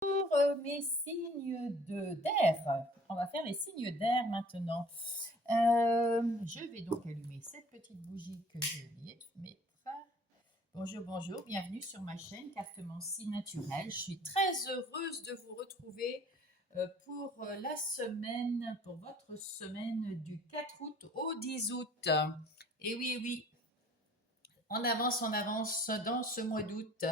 Pour mes signes d'air. On va faire les signes d'air maintenant. Je vais donc allumer cette petite bougie que je viens de mettre. Bonjour, bonjour, bienvenue sur ma chaîne Cartomancie Naturelle. Je suis très heureuse de vous retrouver pour la semaine, pour votre semaine du 4 août au 10 août. Et oui, oui, on avance dans ce mois d'août.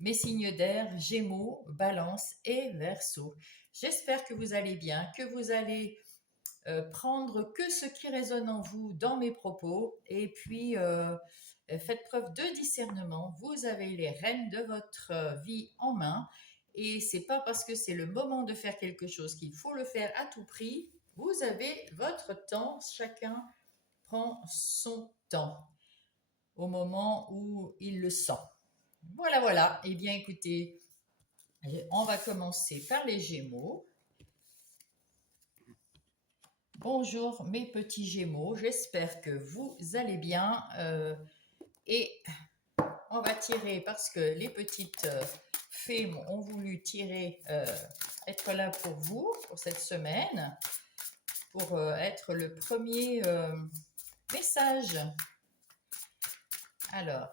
Mes signes d'air, Gémeaux, Balance et Verseau. J'espère que vous allez bien, que vous allez prendre que ce qui résonne en vous dans mes propos et puis faites preuve de discernement. Vous avez les rênes de votre vie en main et c'est pas parce que c'est le moment de faire quelque chose qu'il faut le faire à tout prix. Vous avez votre temps, chacun prend son temps au moment où il le sent. Voilà, voilà. Eh bien, écoutez, on va commencer par les Gémeaux. Bonjour mes petits Gémeaux, j'espère que vous allez bien. Et on va tirer parce que les petites fées ont voulu tirer, être là pour vous, pour cette semaine, pour être le premier message. Alors,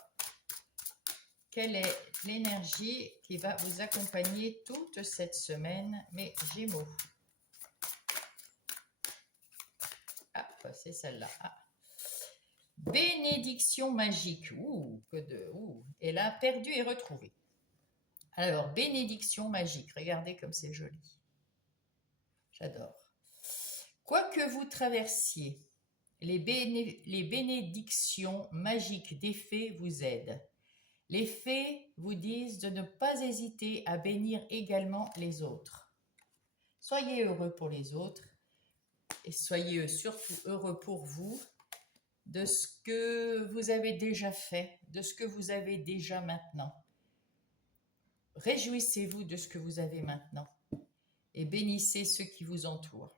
quelle est l'énergie qui va vous accompagner toute cette semaine, mes Gémeaux? Ah, c'est celle-là. Ah. Bénédiction magique. Elle a perdu et retrouvé. Alors, bénédiction magique. Regardez comme c'est joli. J'adore. Quoi que vous traversiez, les bénédictions magiques des fées vous aident. Les fées vous disent de ne pas hésiter à bénir également les autres. Soyez heureux pour les autres et soyez surtout heureux pour vous de ce que vous avez déjà fait, de ce que vous avez déjà maintenant. Réjouissez-vous de ce que vous avez maintenant et bénissez ceux qui vous entourent.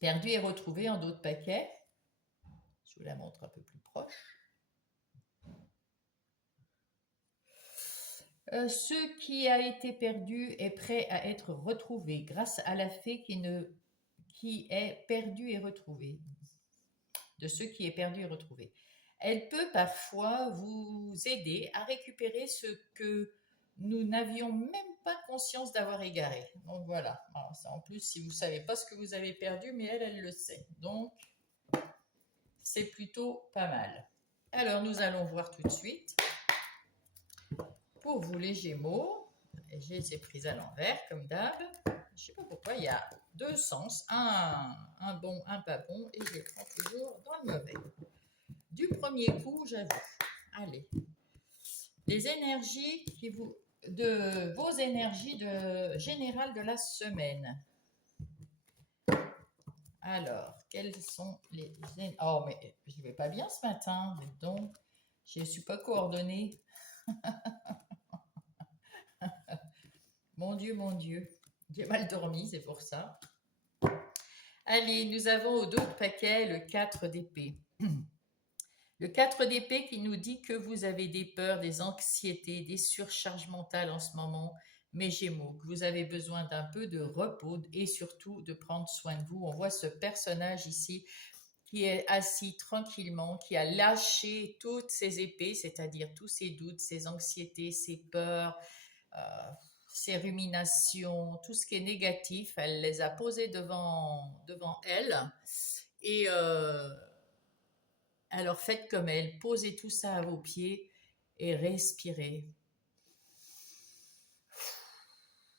Perdu et retrouvé en d'autres paquets. Je vous la montre un peu plus proche. Ce qui a été perdu est prêt à être retrouvé grâce à la fée qui est perdue et retrouvée. De ce qui est perdu et retrouvé. Elle peut parfois vous aider à récupérer ce que nous n'avions même pas conscience d'avoir égaré. Donc voilà. Alors, ça, en plus, si vous ne savez pas ce que vous avez perdu, mais elle le sait. Donc, c'est plutôt pas mal. Alors, nous allons voir tout de suite. Pour vous, les Gémeaux, je les ai prises à l'envers, comme d'hab. Je ne sais pas pourquoi, il y a deux sens. Un bon, un pas bon, et je les prends toujours dans le mauvais. Du premier coup, j'avoue. Allez. Les énergies vos énergies générales de la semaine. Alors, quelles sont les... Oh, mais je ne vais pas bien ce matin, donc je ne suis pas coordonnée. Mon Dieu, j'ai mal dormi, c'est pour ça. Allez, nous avons au dos de paquet le 4 d'épée. Le 4 d'épée qui nous dit que vous avez des peurs, des anxiétés, des surcharges mentales en ce moment, mes Gémeaux, que vous avez besoin d'un peu de repos et surtout de prendre soin de vous. On voit ce personnage ici qui est assis tranquillement, qui a lâché toutes ses épées, c'est-à-dire tous ses doutes, ses anxiétés, ses peurs, ses ruminations, tout ce qui est négatif, elle les a posés devant elle. Et alors faites comme elle, posez tout ça à vos pieds et respirez.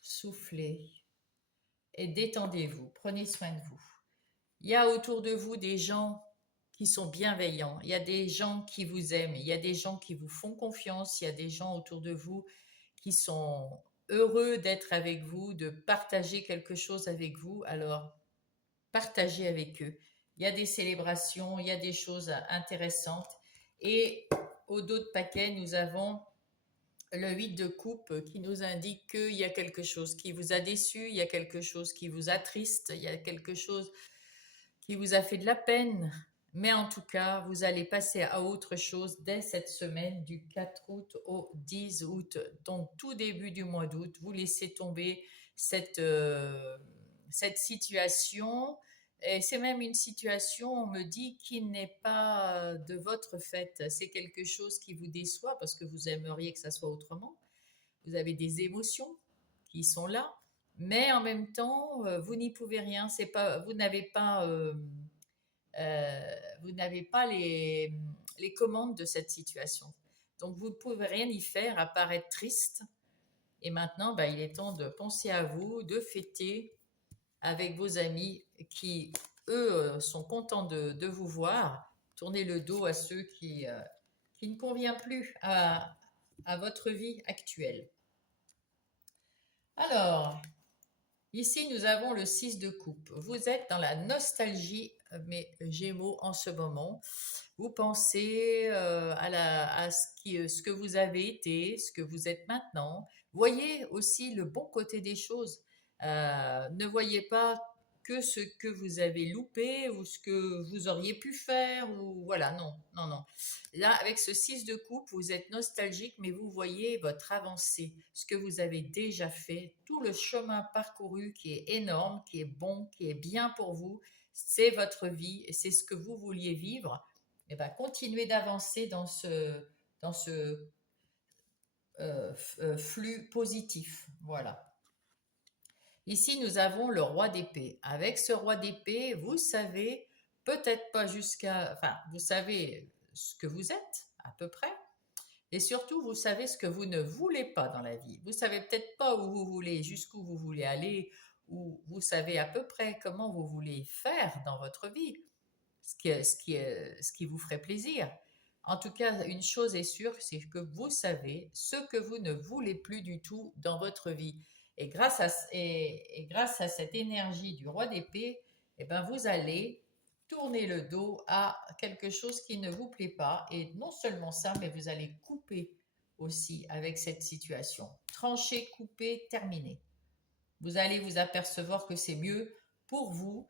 Soufflez et détendez-vous, prenez soin de vous. Il y a autour de vous des gens qui sont bienveillants, il y a des gens qui vous aiment, il y a des gens qui vous font confiance, il y a des gens autour de vous qui sont heureux d'être avec vous, de partager quelque chose avec vous, alors partagez avec eux. Il y a des célébrations, il y a des choses intéressantes. Et au dos de paquet, nous avons le 8 de coupe qui nous indique qu'il y a quelque chose qui vous a déçu, il y a quelque chose qui vous attriste, il y a quelque chose qui vous a fait de la peine. Mais en tout cas, vous allez passer à autre chose dès cette semaine du 4 août au 10 août. Donc tout début du mois d'août, vous laissez tomber cette situation. Et c'est même une situation, on me dit, qui n'est pas de votre fait. C'est quelque chose qui vous déçoit parce que vous aimeriez que ça soit autrement. Vous avez des émotions qui sont là, mais en même temps, vous n'y pouvez rien. C'est pas, euh, vous n'avez pas les commandes de cette situation. Donc, vous ne pouvez rien y faire à part être triste. Et maintenant, il est temps de penser à vous, de fêter avec vos amis qui, eux, sont contents de vous voir. Tournez le dos à ceux qui ne conviennent plus à votre vie actuelle. Alors, ici, nous avons le 6 de coupe. Vous êtes dans la nostalgie, mes Gémeaux, en ce moment. Vous pensez ce que vous avez été, ce que vous êtes maintenant. Voyez aussi le bon côté des choses. Ne voyez pas que ce que vous avez loupé ou ce que vous auriez pu faire. Ou voilà, non, non, non. Là, avec ce 6 de coupe, vous êtes nostalgique, mais vous voyez votre avancée, ce que vous avez déjà fait, tout le chemin parcouru qui est énorme, qui est bon, qui est bien pour vous. C'est votre vie et c'est ce que vous vouliez vivre. Et bien, continuez d'avancer dans ce flux positif. Voilà. Ici, nous avons le roi d'épée. Avec ce roi d'épée, vous savez, peut-être pas enfin, vous savez ce que vous êtes, à peu près. Et surtout, vous savez ce que vous ne voulez pas dans la vie. Vous savez peut-être pas où vous voulez, jusqu'où vous voulez aller, ou vous savez à peu près comment vous voulez faire dans votre vie, ce qui vous ferait plaisir. En tout cas, une chose est sûre, c'est que vous savez ce que vous ne voulez plus du tout dans votre vie. Et grâce à cette énergie du roi d'épée, eh ben, vous allez tourner le dos à quelque chose qui ne vous plaît pas. Et non seulement ça, mais vous allez couper aussi avec cette situation. Trancher, couper, terminer. Vous allez vous apercevoir que c'est mieux pour vous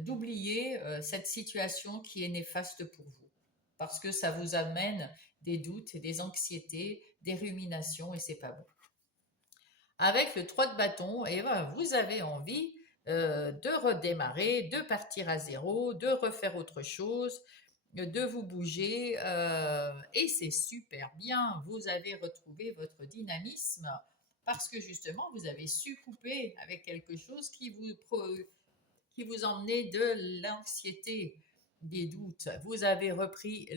d'oublier cette situation qui est néfaste pour vous. Parce que ça vous amène des doutes, des anxiétés, des ruminations et c'est pas bon. Avec le 3 de bâton, et ben, vous avez envie de redémarrer, de partir à zéro, de refaire autre chose, de vous bouger et c'est super bien. Vous avez retrouvé votre dynamisme parce que justement vous avez su couper avec quelque chose qui vous emmenait de l'anxiété, des doutes. Vous avez repris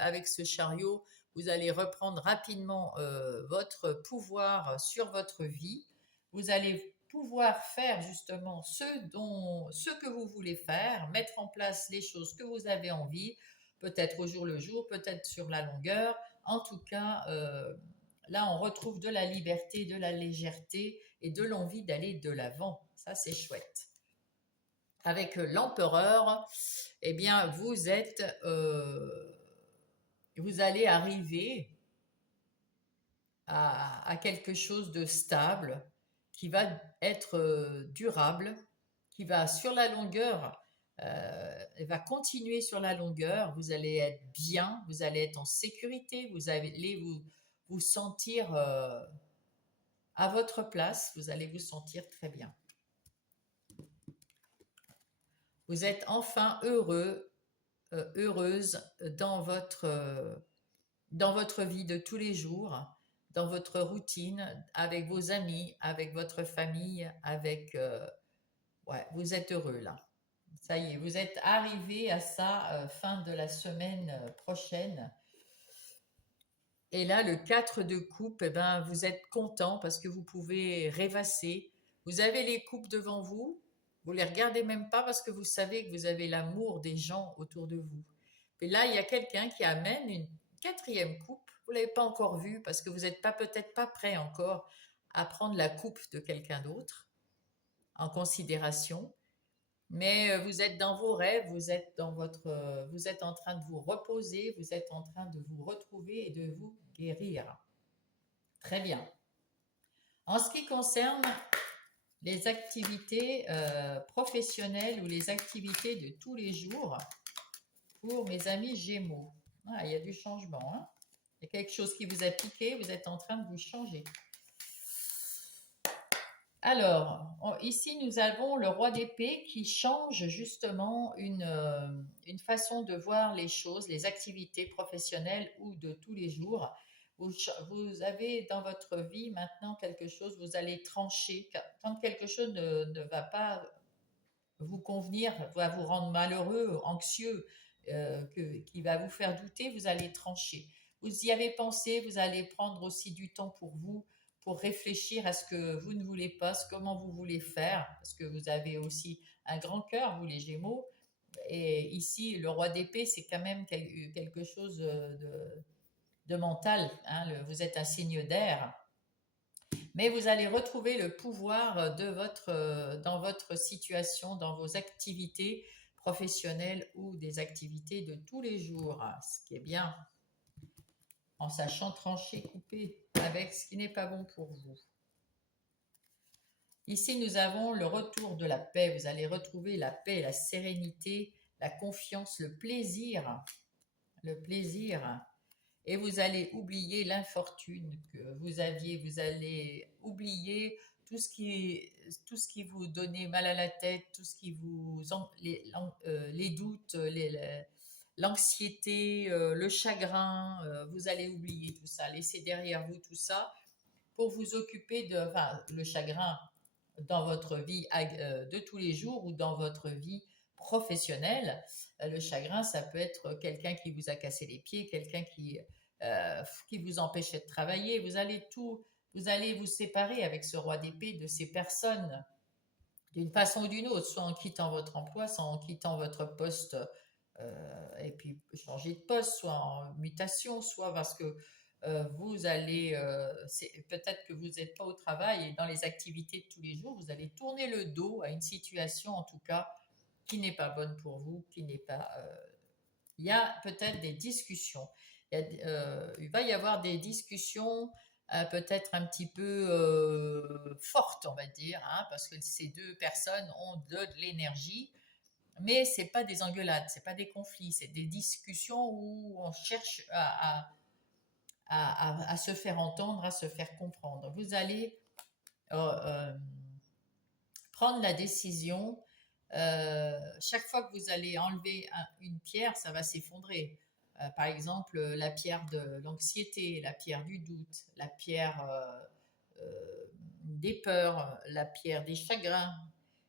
avec ce chariot, vous allez reprendre rapidement votre pouvoir sur votre vie. Vous allez pouvoir faire justement ce que vous voulez faire, mettre en place les choses que vous avez envie, peut-être au jour le jour, peut-être sur la longueur. En tout cas, là, on retrouve de la liberté, de la légèreté et de l'envie d'aller de l'avant. Ça, c'est chouette. Avec l'empereur, eh bien, vous allez arriver à quelque chose de stable, qui va être durable, qui va sur la longueur, va continuer sur la longueur. Vous allez être bien, vous allez être en sécurité, vous allez vous sentir à votre place, vous allez vous sentir très bien. Vous êtes enfin heureux, heureuse dans votre vie de tous les jours, dans votre routine, avec vos amis, avec votre famille, ouais, vous êtes heureux là. Ça y est, vous êtes arrivé à ça fin de la semaine prochaine. Et là, le 4 de coupe, eh ben, vous êtes content parce que vous pouvez rêvasser. Vous avez les coupes devant vous, vous les regardez même pas parce que vous savez que vous avez l'amour des gens autour de vous. Et là, il y a quelqu'un qui amène une quatrième coupe. Vous l'avez pas encore vue parce que vous n'êtes peut-être pas prêt encore à prendre la coupe de quelqu'un d'autre en considération. Mais vous êtes dans vos rêves, vous êtes en train de vous reposer, vous êtes en train de vous retrouver et de vous guérir. Très bien. En ce qui concerne les activités professionnelles ou les activités de tous les jours pour mes amis Gémeaux. Ah, il y a du changement, hein. Il y a quelque chose qui vous a piqué, vous êtes en train de vous changer. Alors, ici, nous avons le roi d'épée qui change justement une façon de voir les choses, les activités professionnelles ou de tous les jours. Vous avez dans votre vie maintenant quelque chose, vous allez trancher. Quand quelque chose ne va pas vous convenir, va vous rendre malheureux, anxieux, qui va vous faire douter, vous allez trancher. Vous y avez pensé, vous allez prendre aussi du temps pour vous, pour réfléchir à ce que vous ne voulez pas, comment vous voulez faire, parce que vous avez aussi un grand cœur, vous les Gémeaux. Et ici, le roi d'épée, c'est quand même quelque chose de mental, hein. Vous êtes un signe d'air, mais vous allez retrouver le pouvoir dans votre situation, dans vos activités professionnelles ou des activités de tous les jours, ce qui est bien, en sachant trancher, couper avec ce qui n'est pas bon pour vous. Ici, nous avons le retour de la paix. Vous allez retrouver la paix, la sérénité, la confiance, le plaisir. Le plaisir. Et vous allez oublier l'infortune que vous aviez, vous allez oublier tout ce qui vous donnait mal à la tête, tout ce qui les doutes, l'anxiété, le chagrin, vous allez oublier tout ça, laisser derrière vous tout ça pour vous occuper le chagrin dans votre vie de tous les jours ou dans votre vie professionnelle. Le chagrin, ça peut être quelqu'un qui vous a cassé les pieds, quelqu'un qui vous empêchait de travailler. Vous allez vous séparer avec ce roi d'épée de ces personnes d'une façon ou d'une autre, soit en quittant votre emploi, soit en quittant votre poste et puis changer de poste, soit en mutation, soit parce que vous allez, peut-être que vous n'êtes pas au travail et dans les activités de tous les jours, vous allez tourner le dos à une situation en tout cas qui n'est pas bonne pour vous, qui n'est pas. Il y a peut-être des discussions. Il va y avoir des discussions peut-être un petit peu fortes, on va dire, hein, parce que ces deux personnes ont de l'énergie, mais c'est pas des engueulades, c'est pas des conflits, c'est des discussions où on cherche à se faire entendre, à se faire comprendre. Vous allez euh, euh, prendre la décision. Chaque fois que vous allez enlever une pierre, ça va s'effondrer. Par exemple, la pierre de l'anxiété, la pierre du doute, la pierre des peurs, la pierre des chagrins.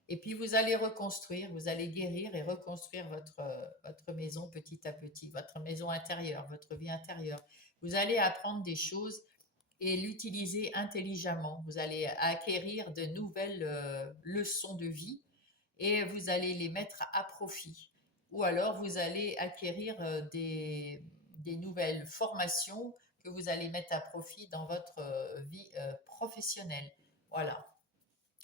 Et puis vous allez reconstruire, vous allez guérir et reconstruire votre maison petit à petit, votre maison intérieure, votre vie intérieure. Vous allez apprendre des choses et l'utiliser intelligemment. Vous allez acquérir de nouvelles leçons de vie et vous allez les mettre à profit. Ou alors vous allez acquérir des nouvelles formations que vous allez mettre à profit dans votre vie professionnelle. Voilà.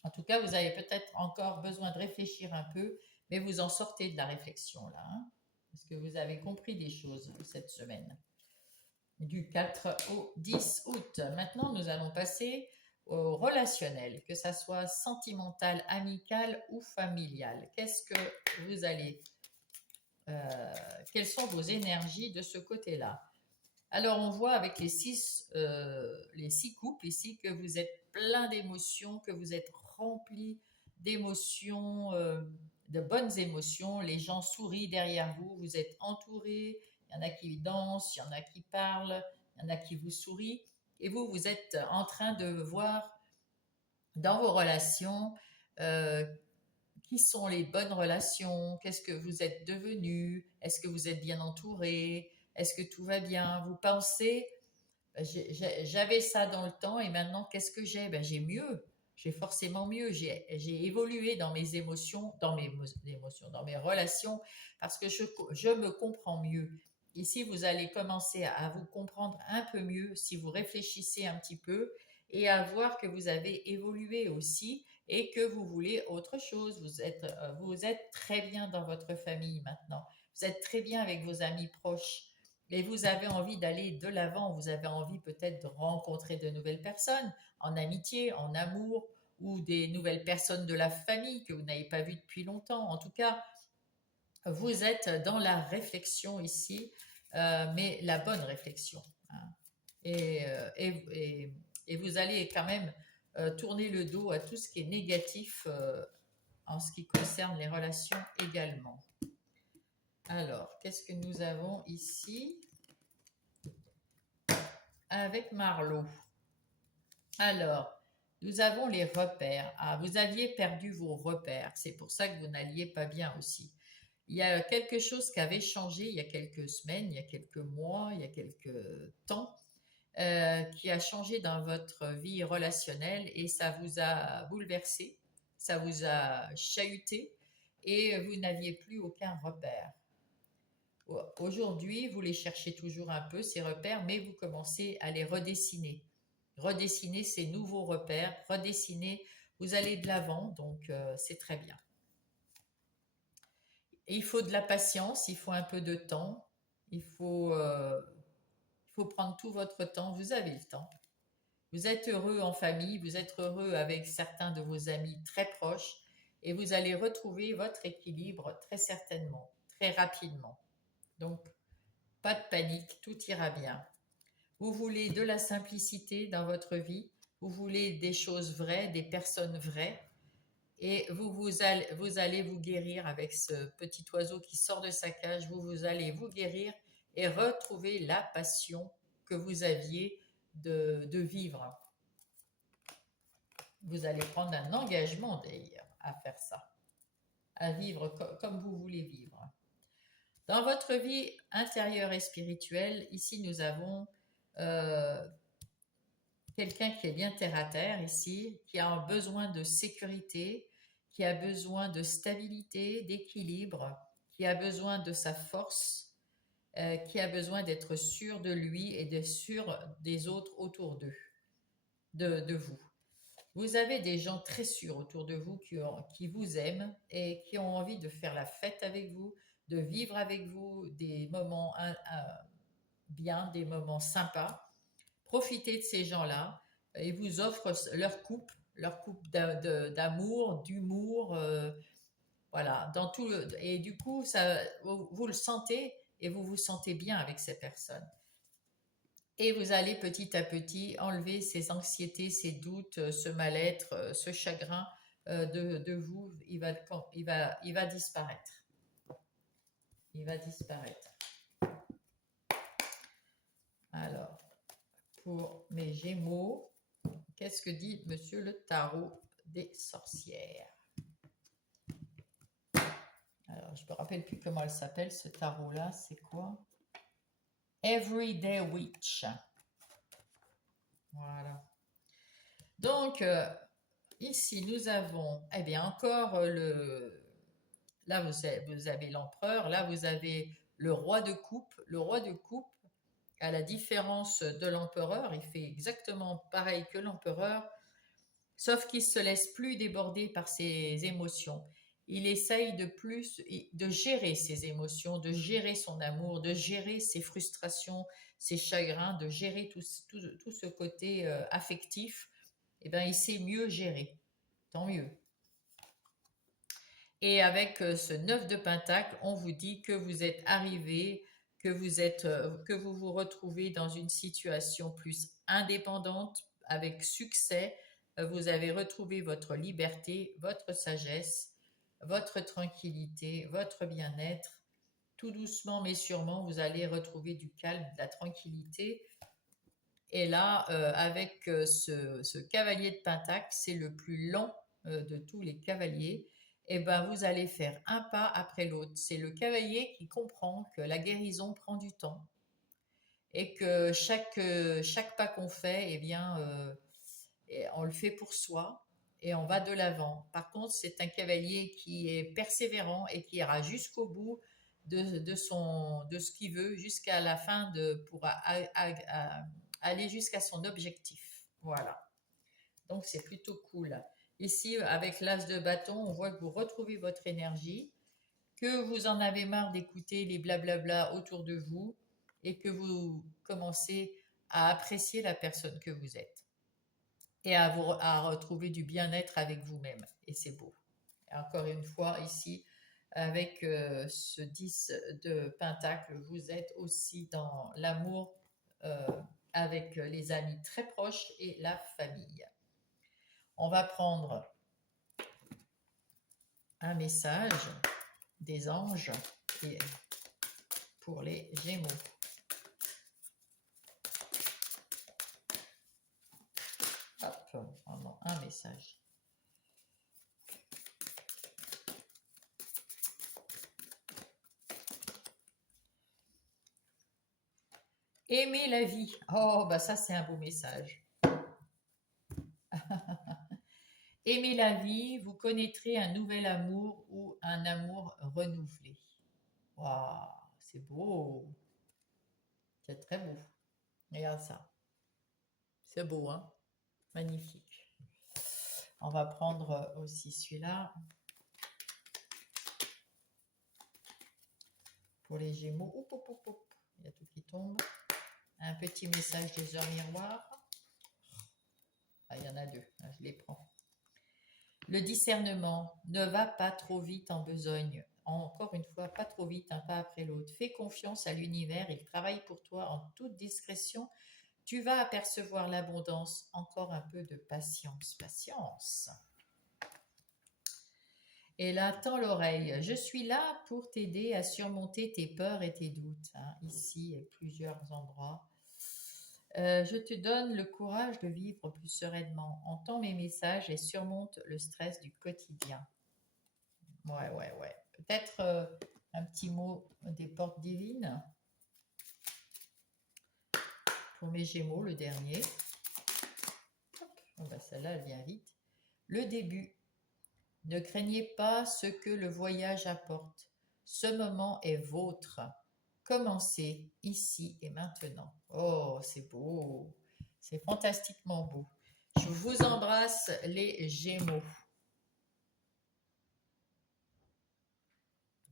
En tout cas, vous avez peut-être encore besoin de réfléchir un peu, mais vous en sortez de la réflexion là, hein, parce que vous avez compris des choses cette semaine. Du 4 au 10 août. Maintenant, nous allons passer au relationnel, que ça soit sentimental, amical ou familial. Qu'est-ce que vous allez... quelles sont vos énergies de ce côté-là? Alors, on voit avec les six coupes ici que vous êtes plein d'émotions, que vous êtes rempli d'émotions, de bonnes émotions. Les gens sourient derrière vous, vous êtes entouré. Il y en a qui dansent, il y en a qui parlent, il y en a qui vous sourient. Et vous, vous êtes en train de voir dans vos relations euh, qui sont les bonnes relations, qu'est-ce que vous êtes devenu, est-ce que vous êtes bien entouré, est-ce que tout va bien. Vous pensez, j'avais ça dans le temps et maintenant qu'est-ce que j'ai? Ben, j'ai mieux, j'ai forcément mieux, j'ai évolué dans mes émotions, dans mes relations parce que je me comprends mieux. Ici, vous allez commencer à vous comprendre un peu mieux si vous réfléchissez un petit peu et à voir que vous avez évolué aussi et que vous voulez autre chose. Vous êtes très bien dans votre famille maintenant. Vous êtes très bien avec vos amis proches. Et vous avez envie d'aller de l'avant, vous avez envie peut-être de rencontrer de nouvelles personnes, en amitié, en amour, ou des nouvelles personnes de la famille que vous n'avez pas vues depuis longtemps. En tout cas, vous êtes dans la réflexion ici, mais la bonne réflexion, hein. Et, euh, et- et- et vous allez quand même tourner le dos à tout ce qui est négatif en ce qui concerne les relations également. Alors, qu'est-ce que nous avons ici avec Marlowe? Alors, nous avons les repères. Ah, vous aviez perdu vos repères. C'est pour ça que vous n'alliez pas bien aussi. Il y a quelque chose qui avait changé il y a quelques semaines, il y a quelques mois, il y a quelques temps, qui a changé dans votre vie relationnelle et ça vous a bouleversé, ça vous a chahuté et vous n'aviez plus aucun repère. Aujourd'hui, vous les cherchez toujours un peu, ces repères, mais vous commencez à les redessiner. Redessiner ces nouveaux repères, redessiner, vous allez de l'avant, donc c'est très bien. Et il faut de la patience, il faut un peu de temps, il faut prendre tout votre temps, vous avez le temps. Vous êtes heureux en famille, vous êtes heureux avec certains de vos amis très proches et vous allez retrouver votre équilibre très certainement, très rapidement. Donc, pas de panique, tout ira bien. Vous voulez de la simplicité dans votre vie, vous voulez des choses vraies, des personnes vraies, et vous allez vous guérir avec ce petit oiseau qui sort de sa cage, vous allez vous guérir et retrouver la passion que vous aviez de vivre. Vous allez prendre un engagement d'ailleurs à faire ça, à vivre comme vous voulez vivre. Dans votre vie intérieure et spirituelle, ici nous avons euh, quelqu'un qui est bien terre à terre ici, qui a un besoin de sécurité, qui a besoin de stabilité, d'équilibre, qui a besoin de sa force, qui a besoin d'être sûr de lui et de sûr des autres autour d'eux, de vous. Vous avez des gens très sûrs autour de vous qui vous aiment et qui ont envie de faire la fête avec vous, de vivre avec vous des moments bien, des moments sympas. Profitez de ces gens-là. Ils vous offrent leur coupe d'amour, d'humour, voilà. Et du coup, vous le sentez et vous vous sentez bien avec ces personnes. Et vous allez petit à petit enlever ces anxiétés, ces doutes, ce mal-être, ce chagrin de vous. Il va disparaître. Il va disparaître. Alors, pour mes Gémeaux, qu'est-ce que dit Monsieur le Tarot des sorcières? Alors, je ne me rappelle plus comment elle s'appelle, ce tarot-là. C'est quoi? Everyday Witch. Voilà. Donc, ici, nous avons, eh bien, encore là, vous avez l'empereur, là, vous avez le roi de coupe. Le roi de coupe, à la différence de l'empereur, il fait exactement pareil que l'empereur, sauf qu'il se laisse plus déborder par ses émotions. Il essaye de gérer ses émotions, de gérer son amour, de gérer ses frustrations, ses chagrins, de gérer tout ce côté affectif. Eh bien, il sait mieux gérer. Tant mieux. Et avec ce 9 de Pentacle, on vous dit que vous êtes arrivé, que vous vous retrouvez dans une situation plus indépendante, avec succès. Vous avez retrouvé votre liberté, votre sagesse, votre tranquillité, votre bien-être. Tout doucement mais sûrement, vous allez retrouver du calme, de la tranquillité. Et là, avec ce cavalier de Pentacle, c'est le plus lent de tous les cavaliers. Et ben, vous allez faire un pas après l'autre. C'est le cavalier qui comprend que la guérison prend du temps et que chaque pas qu'on fait, eh bien, on le fait pour soi et on va de l'avant. Par contre, c'est un cavalier qui est persévérant et qui ira jusqu'au bout de ce qu'il veut, jusqu'à la fin pour aller jusqu'à son objectif. Voilà. Donc, c'est plutôt cool. Ici, avec l'as de bâton, on voit que vous retrouvez votre énergie, que vous en avez marre d'écouter les blablabla autour de vous et que vous commencez à apprécier la personne que vous êtes. et à retrouver du bien-être avec vous-même. Et c'est beau. Et encore une fois, ici, avec ce 10 de Pentacle, vous êtes aussi dans l'amour euh, avec les amis très proches et la famille. On va prendre un message des anges pour les Gémeaux. Hop, un message. Aimer la vie. Oh, bah ça c'est un beau message. Aimez la vie, vous connaîtrez un nouvel amour ou un amour renouvelé. Waouh, c'est beau. C'est très beau. Regarde ça. C'est beau, hein? Magnifique. On va prendre aussi celui-là. Pour les Gémeaux. Oup, oup, oup, oup. Il y a tout qui tombe. Un petit message des heures miroirs. Ah, il y en a deux. Ah, je les prends. Le discernement, ne va pas trop vite en besogne. Encore une fois, pas trop vite, un pas après l'autre. Fais confiance à l'univers, il travaille pour toi en toute discrétion. Tu vas apercevoir l'abondance. Encore un peu de patience, patience. Et là, tends l'oreille. Je suis là pour t'aider à surmonter tes peurs et tes doutes. Hein, ici et plusieurs endroits. Je te donne le courage de vivre plus sereinement. Entends mes messages et surmonte le stress du quotidien. Ouais. Peut-être un petit mot des portes divines. Pour mes Gémeaux, le dernier. Oh ben celle-là, elle vient vite. Le début. Ne craignez pas ce que le voyage apporte. Ce moment est vôtre. Commencez ici et maintenant. Oh, c'est beau. C'est fantastiquement beau. Je vous embrasse les Gémeaux.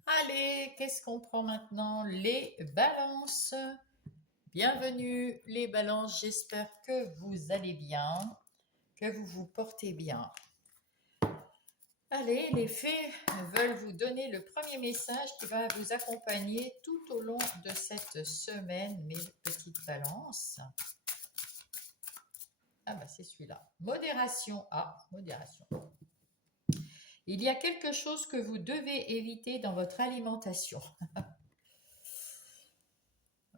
Allez, qu'est-ce qu'on prend maintenant? Les balances. Bienvenue les balances, j'espère que vous allez bien, que vous vous portez bien. Allez, les fées veulent vous donner le premier message qui va vous accompagner tout au long de cette semaine, mes petites balances. Ah bah c'est celui-là. Modération. Ah, modération. Il y a quelque chose que vous devez éviter dans votre alimentation.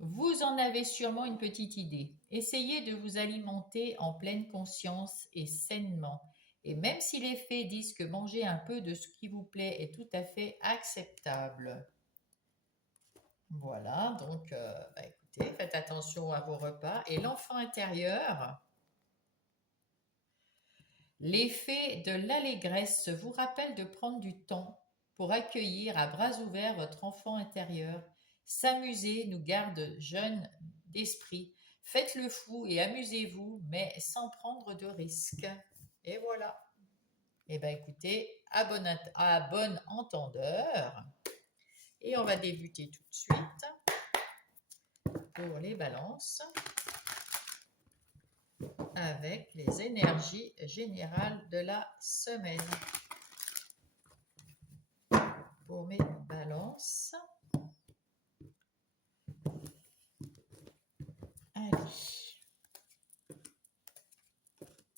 Vous en avez sûrement une petite idée. Essayez de vous alimenter en pleine conscience et sainement. Et même si les fées disent que manger un peu de ce qui vous plaît est tout à fait acceptable. Voilà, donc écoutez, faites attention à vos repas. Et l'enfant intérieur, les fées de l'allégresse vous rappellent de prendre du temps pour accueillir à bras ouverts votre enfant intérieur. S'amuser nous garde jeunes d'esprit. Faites le fou et amusez-vous, mais sans prendre de risques. Et voilà. Eh bien écoutez, à bon entendeur. Et on va débuter tout de suite pour les balances avec les énergies générales de la semaine. Pour mes balances.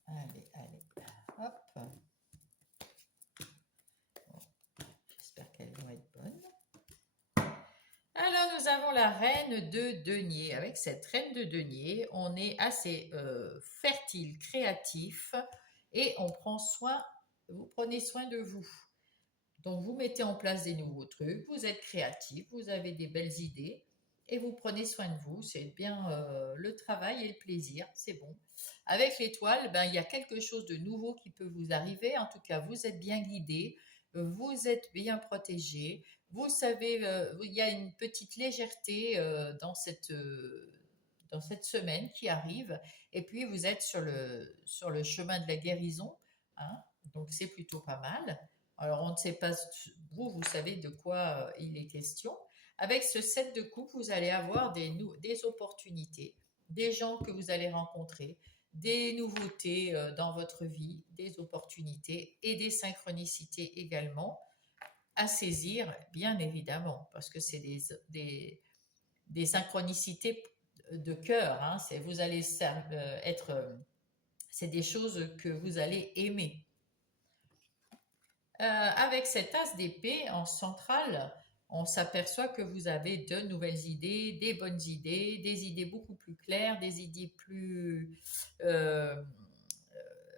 Allez, hop. Bon, j'espère qu'elles vont être bonnes. Alors, nous avons la reine de denier. Avec cette reine de denier, on est assez fertile, créatif et on prend soin, vous prenez soin de vous. Donc, vous mettez en place des nouveaux trucs, vous êtes créatif, vous avez des belles idées et vous prenez soin de vous. C'est bien le travail et le plaisir, c'est bon. Avec l'étoile, il y a quelque chose de nouveau qui peut vous arriver. En tout cas, vous êtes bien guidé, vous êtes bien protégé. Vous savez, il y a une petite légèreté dans cette semaine qui arrive. Et puis, vous êtes sur le chemin de la guérison. Hein, donc, c'est plutôt pas mal. Alors, on ne sait pas, vous savez de quoi il est question. Avec ce 7 de coupe, vous allez avoir des opportunités, des gens que vous allez rencontrer, des nouveautés dans votre vie, des opportunités et des synchronicités également à saisir, bien évidemment, parce que c'est des synchronicités de cœur. Hein, vous allez être, c'est des choses que vous allez aimer. Avec cet as d'épée en centrale, on s'aperçoit que vous avez de nouvelles idées, des bonnes idées, des idées beaucoup plus claires, des idées plus...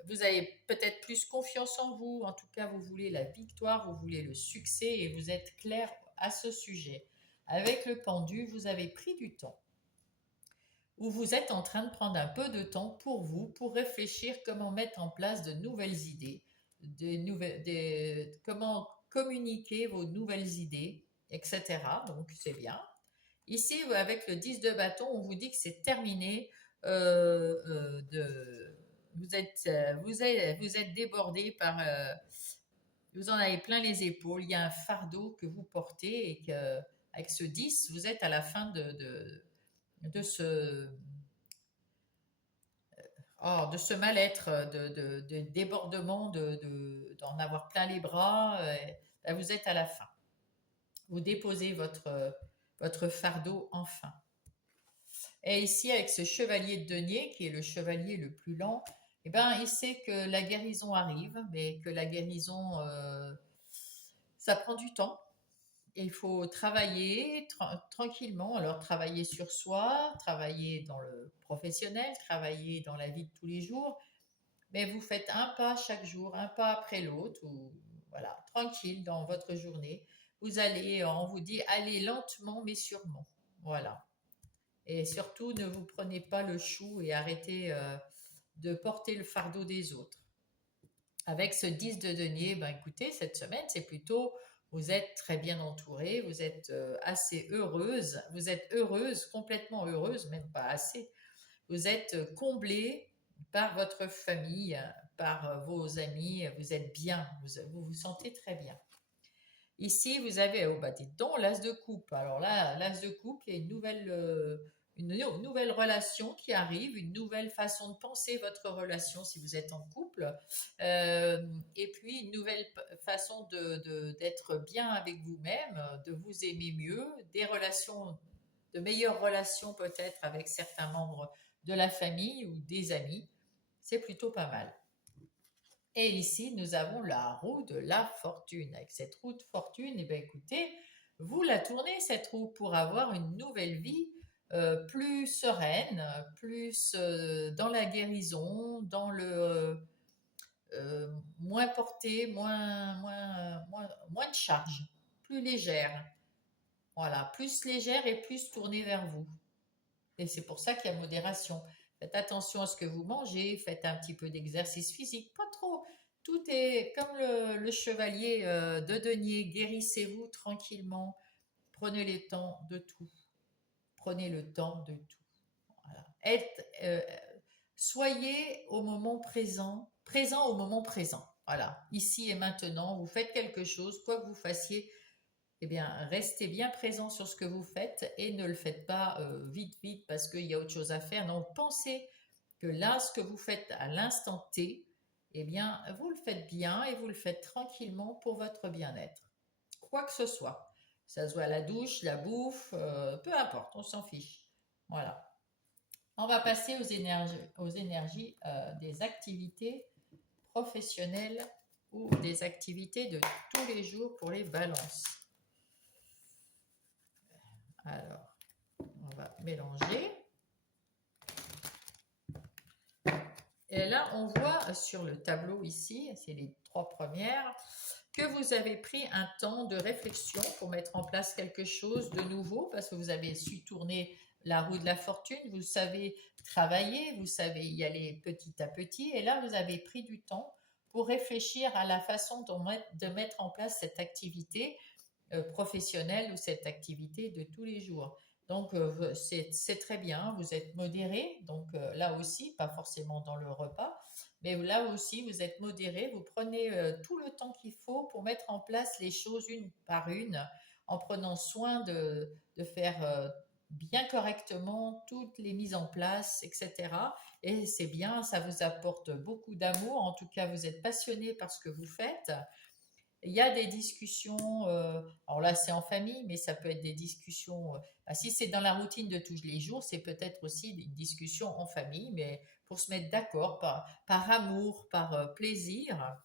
vous avez peut-être plus confiance en vous, en tout cas vous voulez la victoire, vous voulez le succès et vous êtes clair à ce sujet. Avec le pendu, vous avez pris du temps, ou vous êtes en train de prendre un peu de temps pour vous, pour réfléchir comment mettre en place de nouvelles idées, comment communiquer vos nouvelles idées, etc. Donc c'est bien. Ici, avec le 10 de bâton, on vous dit que c'est terminé. Vous êtes débordé par... vous en avez plein les épaules. Il y a un fardeau que vous portez et que, avec ce 10, vous êtes à la fin de ce de ce mal-être, de débordement, d'en avoir plein les bras, ben, vous êtes à la fin. Vous déposez votre fardeau enfin. Et ici, avec ce chevalier de denier, qui est le chevalier le plus lent, eh ben, il sait que la guérison arrive, mais que la guérison, ça prend du temps. Et il faut travailler tranquillement. Alors, travailler sur soi, travailler dans le professionnel, travailler dans la vie de tous les jours. Mais vous faites un pas chaque jour, un pas après l'autre, ou voilà, tranquille dans votre journée. Vous allez, on vous dit, allez lentement mais sûrement. Voilà. Et surtout, ne vous prenez pas le chou et arrêtez de porter le fardeau des autres. Avec ce 10 de denier, ben écoutez, cette semaine, c'est plutôt, vous êtes très bien entourée, vous êtes assez heureuse, vous êtes heureuse, complètement heureuse, même pas assez. Vous êtes comblée par votre famille, par vos amis, vous êtes bien, vous vous sentez très bien. Ici, vous avez, oh bah dites donc, l'as de coupe. Alors là, l'as de coupe, il y a une nouvelle relation qui arrive, une nouvelle façon de penser votre relation si vous êtes en couple, et puis une nouvelle façon d'être bien avec vous-même, de vous aimer mieux, des relations, de meilleures relations peut-être avec certains membres de la famille ou des amis. C'est plutôt pas mal. Et ici, nous avons la roue de la fortune. Avec cette roue de fortune, eh bien, écoutez, vous la tournez, cette roue, pour avoir une nouvelle vie plus sereine, plus dans la guérison, dans le moins portée, moins de charge, plus légère. Voilà, plus légère et plus tournée vers vous. Et c'est pour ça qu'il y a modération. Faites attention à ce que vous mangez, faites un petit peu d'exercice physique, pas trop. Tout est comme le chevalier de denier, guérissez-vous tranquillement, prenez le temps de tout. Prenez le temps de tout. Voilà. Soyez au moment présent, présent au moment présent. Voilà, ici et maintenant, vous faites quelque chose, quoi que vous fassiez, eh bien, restez bien présent sur ce que vous faites et ne le faites pas vite, vite parce qu'il y a autre chose à faire. Non, pensez que là, ce que vous faites à l'instant T, eh bien, vous le faites bien et vous le faites tranquillement pour votre bien-être. Quoi que ce soit. Ça soit la douche, la bouffe, peu importe, on s'en fiche. Voilà. On va passer aux énergies des activités professionnelles ou des activités de tous les jours pour les balances. Alors, on va mélanger. Et là, on voit sur le tableau ici, c'est les 3 premières, que vous avez pris un temps de réflexion pour mettre en place quelque chose de nouveau, parce que vous avez su tourner la roue de la fortune, vous savez travailler, vous savez y aller petit à petit, et là, vous avez pris du temps pour réfléchir à la façon de mettre en place cette activité professionnelle ou cette activité de tous les jours. Donc, c'est très bien, vous êtes modéré, donc là aussi, pas forcément dans le repas, mais là aussi, vous êtes modéré, vous prenez tout le temps qu'il faut pour mettre en place les choses une par une, en prenant soin de faire bien correctement toutes les mises en place, etc. Et c'est bien, ça vous apporte beaucoup d'amour. En tout cas, vous êtes passionné par ce que vous faites. Il y a des discussions, alors là c'est en famille, mais ça peut être des discussions, bah, si c'est dans la routine de tous les jours, c'est peut-être aussi une discussion en famille, mais pour se mettre d'accord par amour, par plaisir.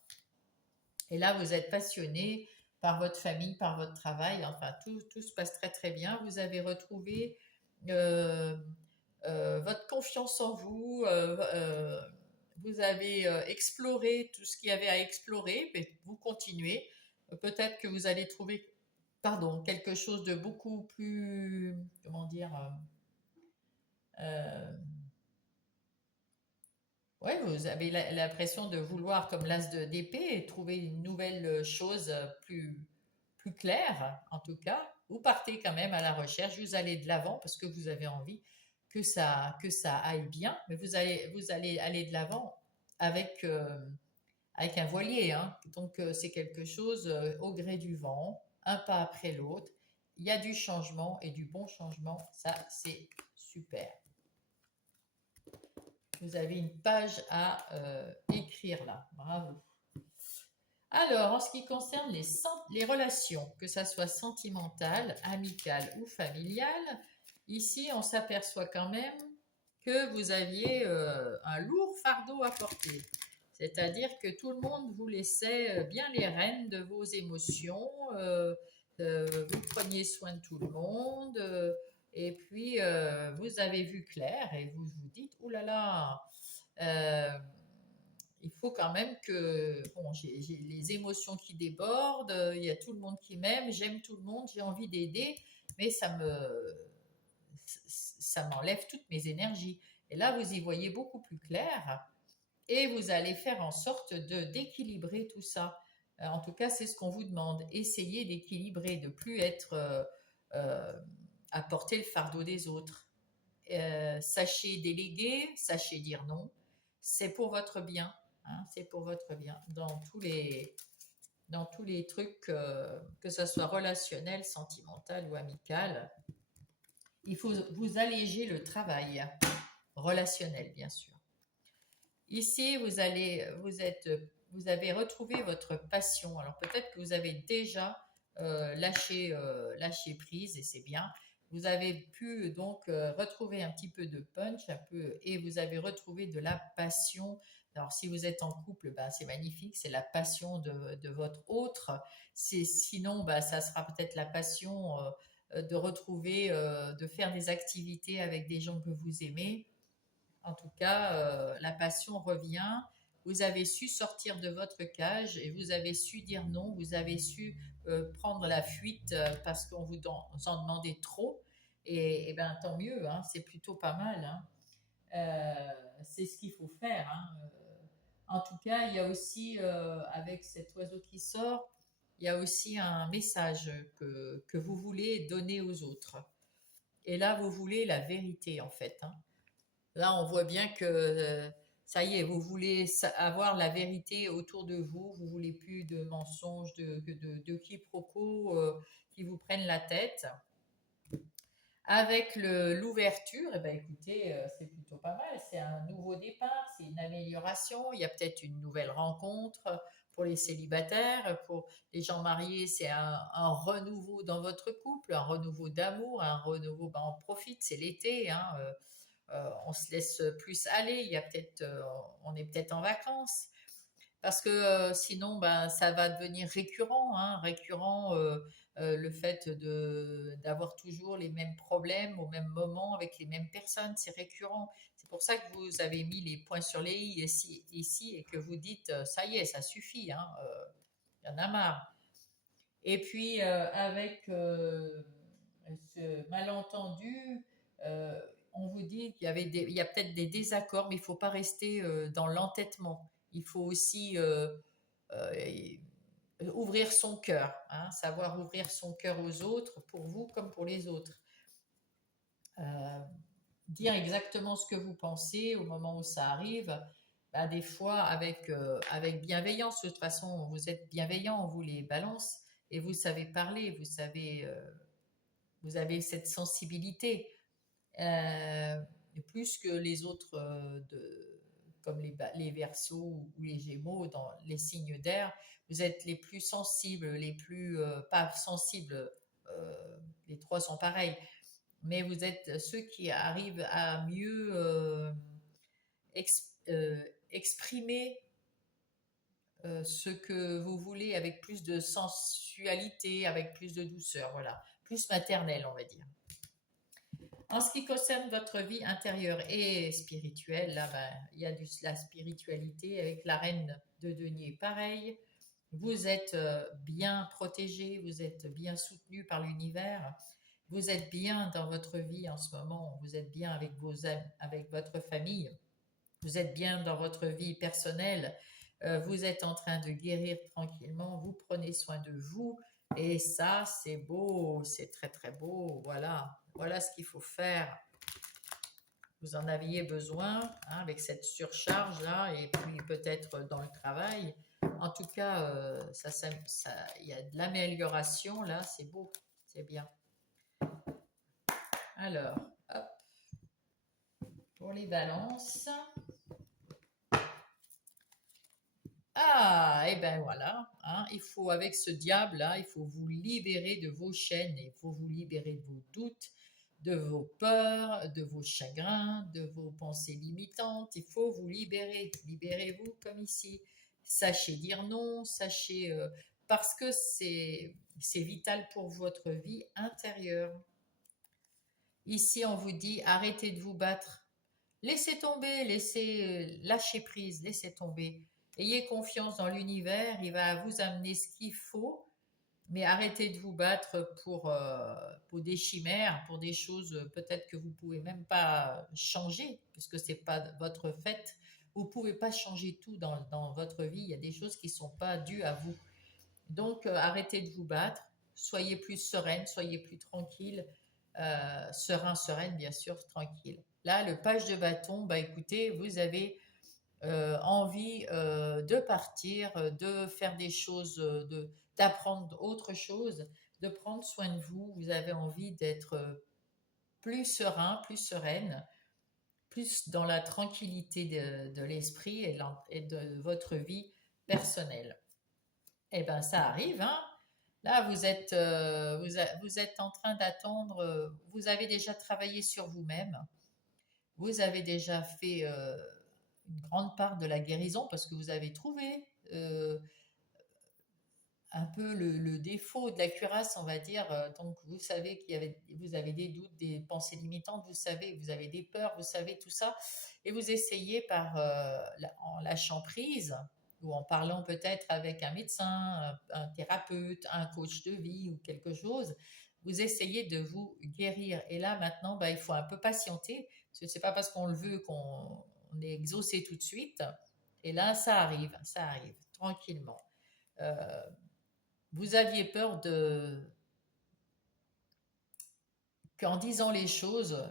Et là, vous êtes passionné par votre famille, par votre travail, enfin tout se passe très très bien. Vous avez retrouvé euh, votre confiance en vous, vous avez exploré tout ce qu'il y avait à explorer, mais vous continuez. Peut-être que vous allez trouver, pardon, quelque chose de beaucoup plus, comment dire, euh, ouais, vous avez l'impression de vouloir, comme l'as d'épée, trouver une nouvelle chose plus claire, en tout cas. Vous partez quand même à la recherche, vous allez de l'avant parce que vous avez envie que ça aille bien, mais vous allez aller de l'avant avec, avec un voilier, hein. Donc c'est quelque chose au gré du vent, un pas après l'autre. Il y a du changement et du bon changement, ça c'est super. Vous avez une page à écrire là, bravo. Alors, en ce qui concerne les relations, que ça soit sentimentales, amicales ou familiales, ici on s'aperçoit quand même que vous aviez un lourd fardeau à porter. C'est-à-dire que tout le monde vous laissait bien les rênes de vos émotions, vous preniez soin de tout le monde, et puis vous avez vu clair et vous vous dites, oh là là, euh, il faut quand même que, bon, j'ai les émotions qui débordent, il y a tout le monde qui m'aime, j'aime tout le monde, j'ai envie d'aider, mais ça m'enlève toutes mes énergies. Et là, vous y voyez beaucoup plus clair et vous allez faire en sorte d'équilibrer tout ça. En tout cas, c'est ce qu'on vous demande. Essayez d'équilibrer, de plus être euh, à porter le fardeau des autres. Sachez déléguer, sachez dire non. C'est pour votre bien. Hein, c'est pour votre bien. Dans tous les trucs, que ce soit relationnel, sentimental ou amical, il faut vous alléger le travail relationnel, bien sûr. Ici, vous avez retrouvé votre passion. Alors peut-être que vous avez déjà lâché prise et c'est bien. Vous avez pu donc retrouver un petit peu de punch, un peu, et vous avez retrouvé de la passion. Alors si vous êtes en couple, ben, c'est magnifique, c'est la passion de votre autre. Sinon, ben, ça sera peut-être la passion de retrouver, de faire des activités avec des gens que vous aimez. En tout cas, la passion revient. Vous avez su sortir de votre cage et vous avez su dire non. Vous avez su prendre la fuite parce qu'on vous en demandait trop. Et ben tant mieux, hein, c'est plutôt pas mal, hein. C'est ce qu'il faut faire, hein. En tout cas, il y a aussi, avec cet oiseau qui sort, il y a aussi un message que vous voulez donner aux autres. Et là, vous voulez la vérité, en fait, hein. Là, on voit bien que ça y est, vous voulez avoir la vérité autour de vous. Vous voulez plus de mensonges, de quiproquos qui vous prennent la tête. Avec l'ouverture, eh ben, écoutez, c'est plutôt pas mal. C'est un nouveau départ, c'est une amélioration. Il y a peut-être une nouvelle rencontre pour les célibataires. Pour les gens mariés, c'est un renouveau dans votre couple, un renouveau d'amour, un renouveau, ben, on profite, c'est l'été, hein, on se laisse plus aller. Il y a peut-être, on est peut-être en vacances. Parce que sinon, ben, ça va devenir récurrent, hein, récurrent, le fait d'avoir toujours les mêmes problèmes au même moment avec les mêmes personnes, c'est récurrent. C'est pour ça que vous avez mis les points sur les i ici et que vous dites, ça y est, ça suffit, hein, il y en a marre. Et puis, avec ce malentendu, euh, on vous dit il y a peut-être des désaccords, mais il ne faut pas rester dans l'entêtement. Il faut aussi euh, ouvrir son cœur, hein, savoir ouvrir son cœur aux autres, pour vous comme pour les autres. Euh, Dire exactement ce que vous pensez au moment où ça arrive, bah, des fois avec bienveillance. De toute façon, vous êtes bienveillant, on vous les balance et vous savez parler, vous avez cette sensibilité. euh, plus que les autres, comme les Verseaux ou les Gémeaux, dans les signes d'air. Vous êtes les plus sensibles, les plus pas sensibles, les trois sont pareils, mais vous êtes ceux qui arrivent à mieux exprimer ce que vous voulez avec plus de sensualité, avec plus de douceur, voilà, plus maternelle, on va dire. En ce qui concerne votre vie intérieure et spirituelle, là, ben, il y a la spiritualité avec la reine de denier. Pareil, vous êtes bien protégé, vous êtes bien soutenu par l'univers, vous êtes bien dans votre vie en ce moment, vous êtes bien avec vos amis, avec votre famille, vous êtes bien dans votre vie personnelle, vous êtes en train de guérir tranquillement, vous prenez soin de vous, et ça, c'est beau, c'est très très beau, voilà, voilà ce qu'il faut faire. Vous en aviez besoin hein, avec cette surcharge là, et puis peut-être dans le travail. En tout cas, il y a de l'amélioration là, c'est beau, c'est bien. Alors, hop, pour les balances. Ah, et ben voilà, hein, il faut avec ce diable-là, il faut vous libérer de vos chaînes, il faut vous libérer de vos doutes, de vos peurs, de vos chagrins, de vos pensées limitantes, il faut vous libérer, libérez-vous comme ici. Sachez dire non, sachez, parce que c'est vital pour votre vie intérieure. Ici, on vous dit arrêtez de vous battre. Laissez tomber, lâchez prise, laissez tomber. Ayez confiance dans l'univers, il va vous amener ce qu'il faut, mais arrêtez de vous battre pour des chimères, pour des choses peut-être que vous ne pouvez même pas changer, puisque ce n'est pas votre fait. Vous ne pouvez pas changer tout dans votre vie, il y a des choses qui ne sont pas dues à vous. Donc, arrêtez de vous battre, soyez plus sereine, soyez plus tranquille, serein, sereine, bien sûr, tranquille. Là, le page de bâton, bah écoutez, vous avez envie de partir, de faire des choses, d'apprendre autre chose, de prendre soin de vous. Vous avez envie d'être plus serein, plus sereine, plus dans la tranquillité de l'esprit et de votre vie personnelle. Eh bien, ça arrive, hein. Là, vous êtes en train d'attendre, vous avez déjà travaillé sur vous-même, vous avez déjà fait une grande part de la guérison parce que vous avez trouvé un peu le défaut de la cuirasse, on va dire. Donc, vous savez vous avez des doutes, des pensées limitantes, vous savez, vous avez des peurs, vous savez tout ça. Et vous essayez en lâchant prise ou en parlant peut-être avec un médecin, un thérapeute, un coach de vie ou quelque chose, vous essayez de vous guérir. Et là, maintenant, bah, il faut un peu patienter. Ce n'est pas parce qu'on le veut qu'on est exaucé tout de suite. Et là, ça arrive tranquillement. Euh, Vous aviez peur qu'en disant les choses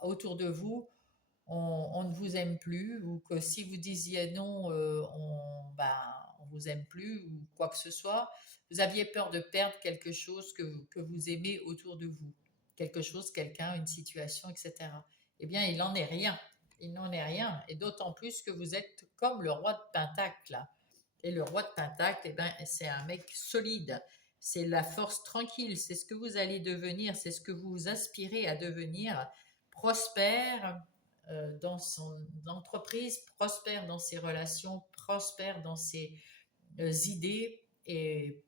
autour de vous, on ne vous aime plus, ou que si vous disiez non, on vous aime plus, ou quoi que ce soit. Vous aviez peur de perdre quelque chose que vous aimez autour de vous. Quelque chose, quelqu'un, une situation, etc. Eh bien, il n'en est rien. Il n'en est rien. Et d'autant plus que vous êtes comme le roi de Pentacle, là. Et le roi de Pentacle, eh ben, c'est un mec solide. C'est la force tranquille. C'est ce que vous allez devenir. C'est ce que vous aspirez à devenir. Prospère dans son entreprise, prospère dans ses relations, prospère dans ses idées et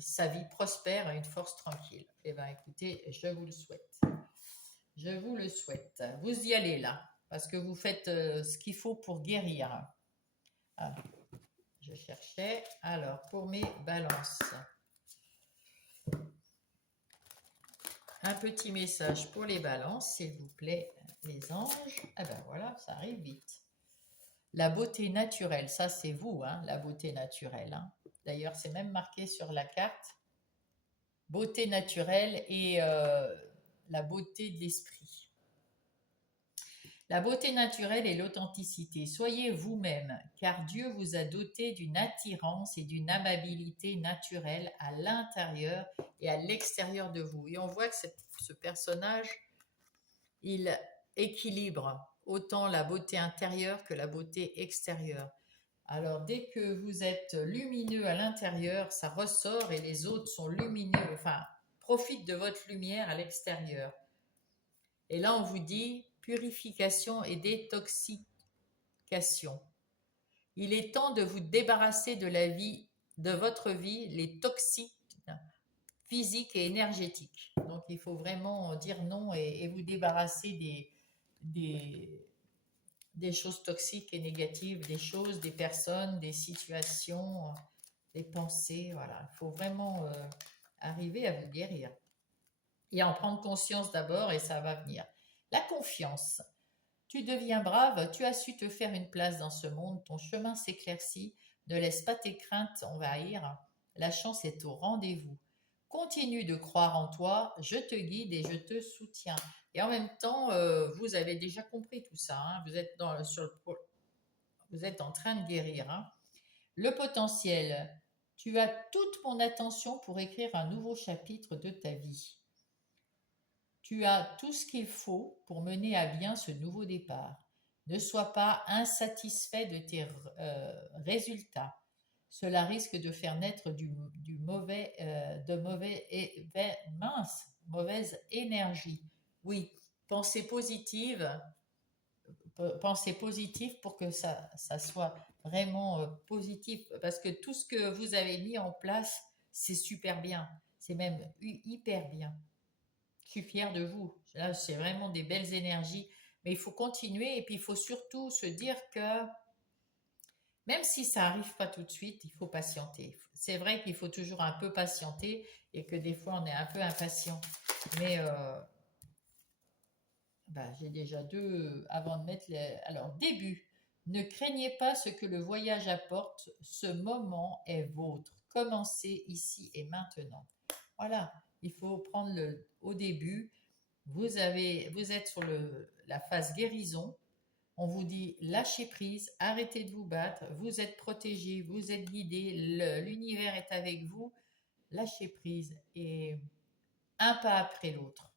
sa vie prospère à une force tranquille. Eh bien, écoutez, je vous le souhaite. Je vous le souhaite. Vous y allez là, parce que vous faites ce qu'il faut pour guérir. Ah, je cherchais. Alors, pour mes balances. Un petit message pour les balances, s'il vous plaît, les anges. Ah ben voilà, ça arrive vite. La beauté naturelle, ça c'est vous, hein, la beauté naturelle. Hein. D'ailleurs, c'est même marqué sur la carte. Beauté naturelle et la beauté de l'esprit. La beauté naturelle et l'authenticité. Soyez vous-même, car Dieu vous a doté d'une attirance et d'une amabilité naturelle à l'intérieur et à l'extérieur de vous. Et on voit que ce personnage, il équilibre autant la beauté intérieure que la beauté extérieure. Alors, dès que vous êtes lumineux à l'intérieur, ça ressort et les autres sont lumineux, enfin, profitent de votre lumière à l'extérieur. Et là, on vous dit purification et détoxication. Il est temps de vous débarrasser de votre vie, les toxiques physiques et énergétiques. Donc, il faut vraiment dire non et vous débarrasser des choses toxiques et négatives, des choses, des personnes, des situations, des pensées. Voilà, il faut vraiment arriver à vous guérir et en prendre conscience d'abord et ça va venir. La confiance. Tu deviens brave, tu as su te faire une place dans ce monde, ton chemin s'éclaircit, ne laisse pas tes craintes envahir, la chance est au rendez-vous. Continue de croire en toi, je te guide et je te soutiens. Et en même temps, vous avez déjà compris tout ça, hein, vous êtes en train de guérir. Hein. Le potentiel, tu as toute mon attention pour écrire un nouveau chapitre de ta vie. Tu as tout ce qu'il faut pour mener à bien ce nouveau départ. Ne sois pas insatisfait de tes résultats. Cela risque de faire naître mauvaise énergie. Oui, pensez positive, pensez positif pour que ça soit vraiment positif. Parce que tout ce que vous avez mis en place, c'est super bien. C'est même hyper bien. Je suis fière de vous. Là, c'est vraiment des belles énergies. Mais il faut continuer et puis il faut surtout se dire que même si ça n'arrive pas tout de suite, il faut patienter. C'est vrai qu'il faut toujours un peu patienter et que des fois on est un peu impatient. Mais j'ai déjà deux avant de mettre les... Alors, début. Ne craignez pas ce que le voyage apporte. Ce moment est vôtre. Commencez ici et maintenant. Voilà. Il faut prendre au début. Vous êtes sur la phase guérison. On vous dit lâchez prise, arrêtez de vous battre, vous êtes protégé, vous êtes guidé, l'univers est avec vous. Lâchez prise et un pas après l'autre.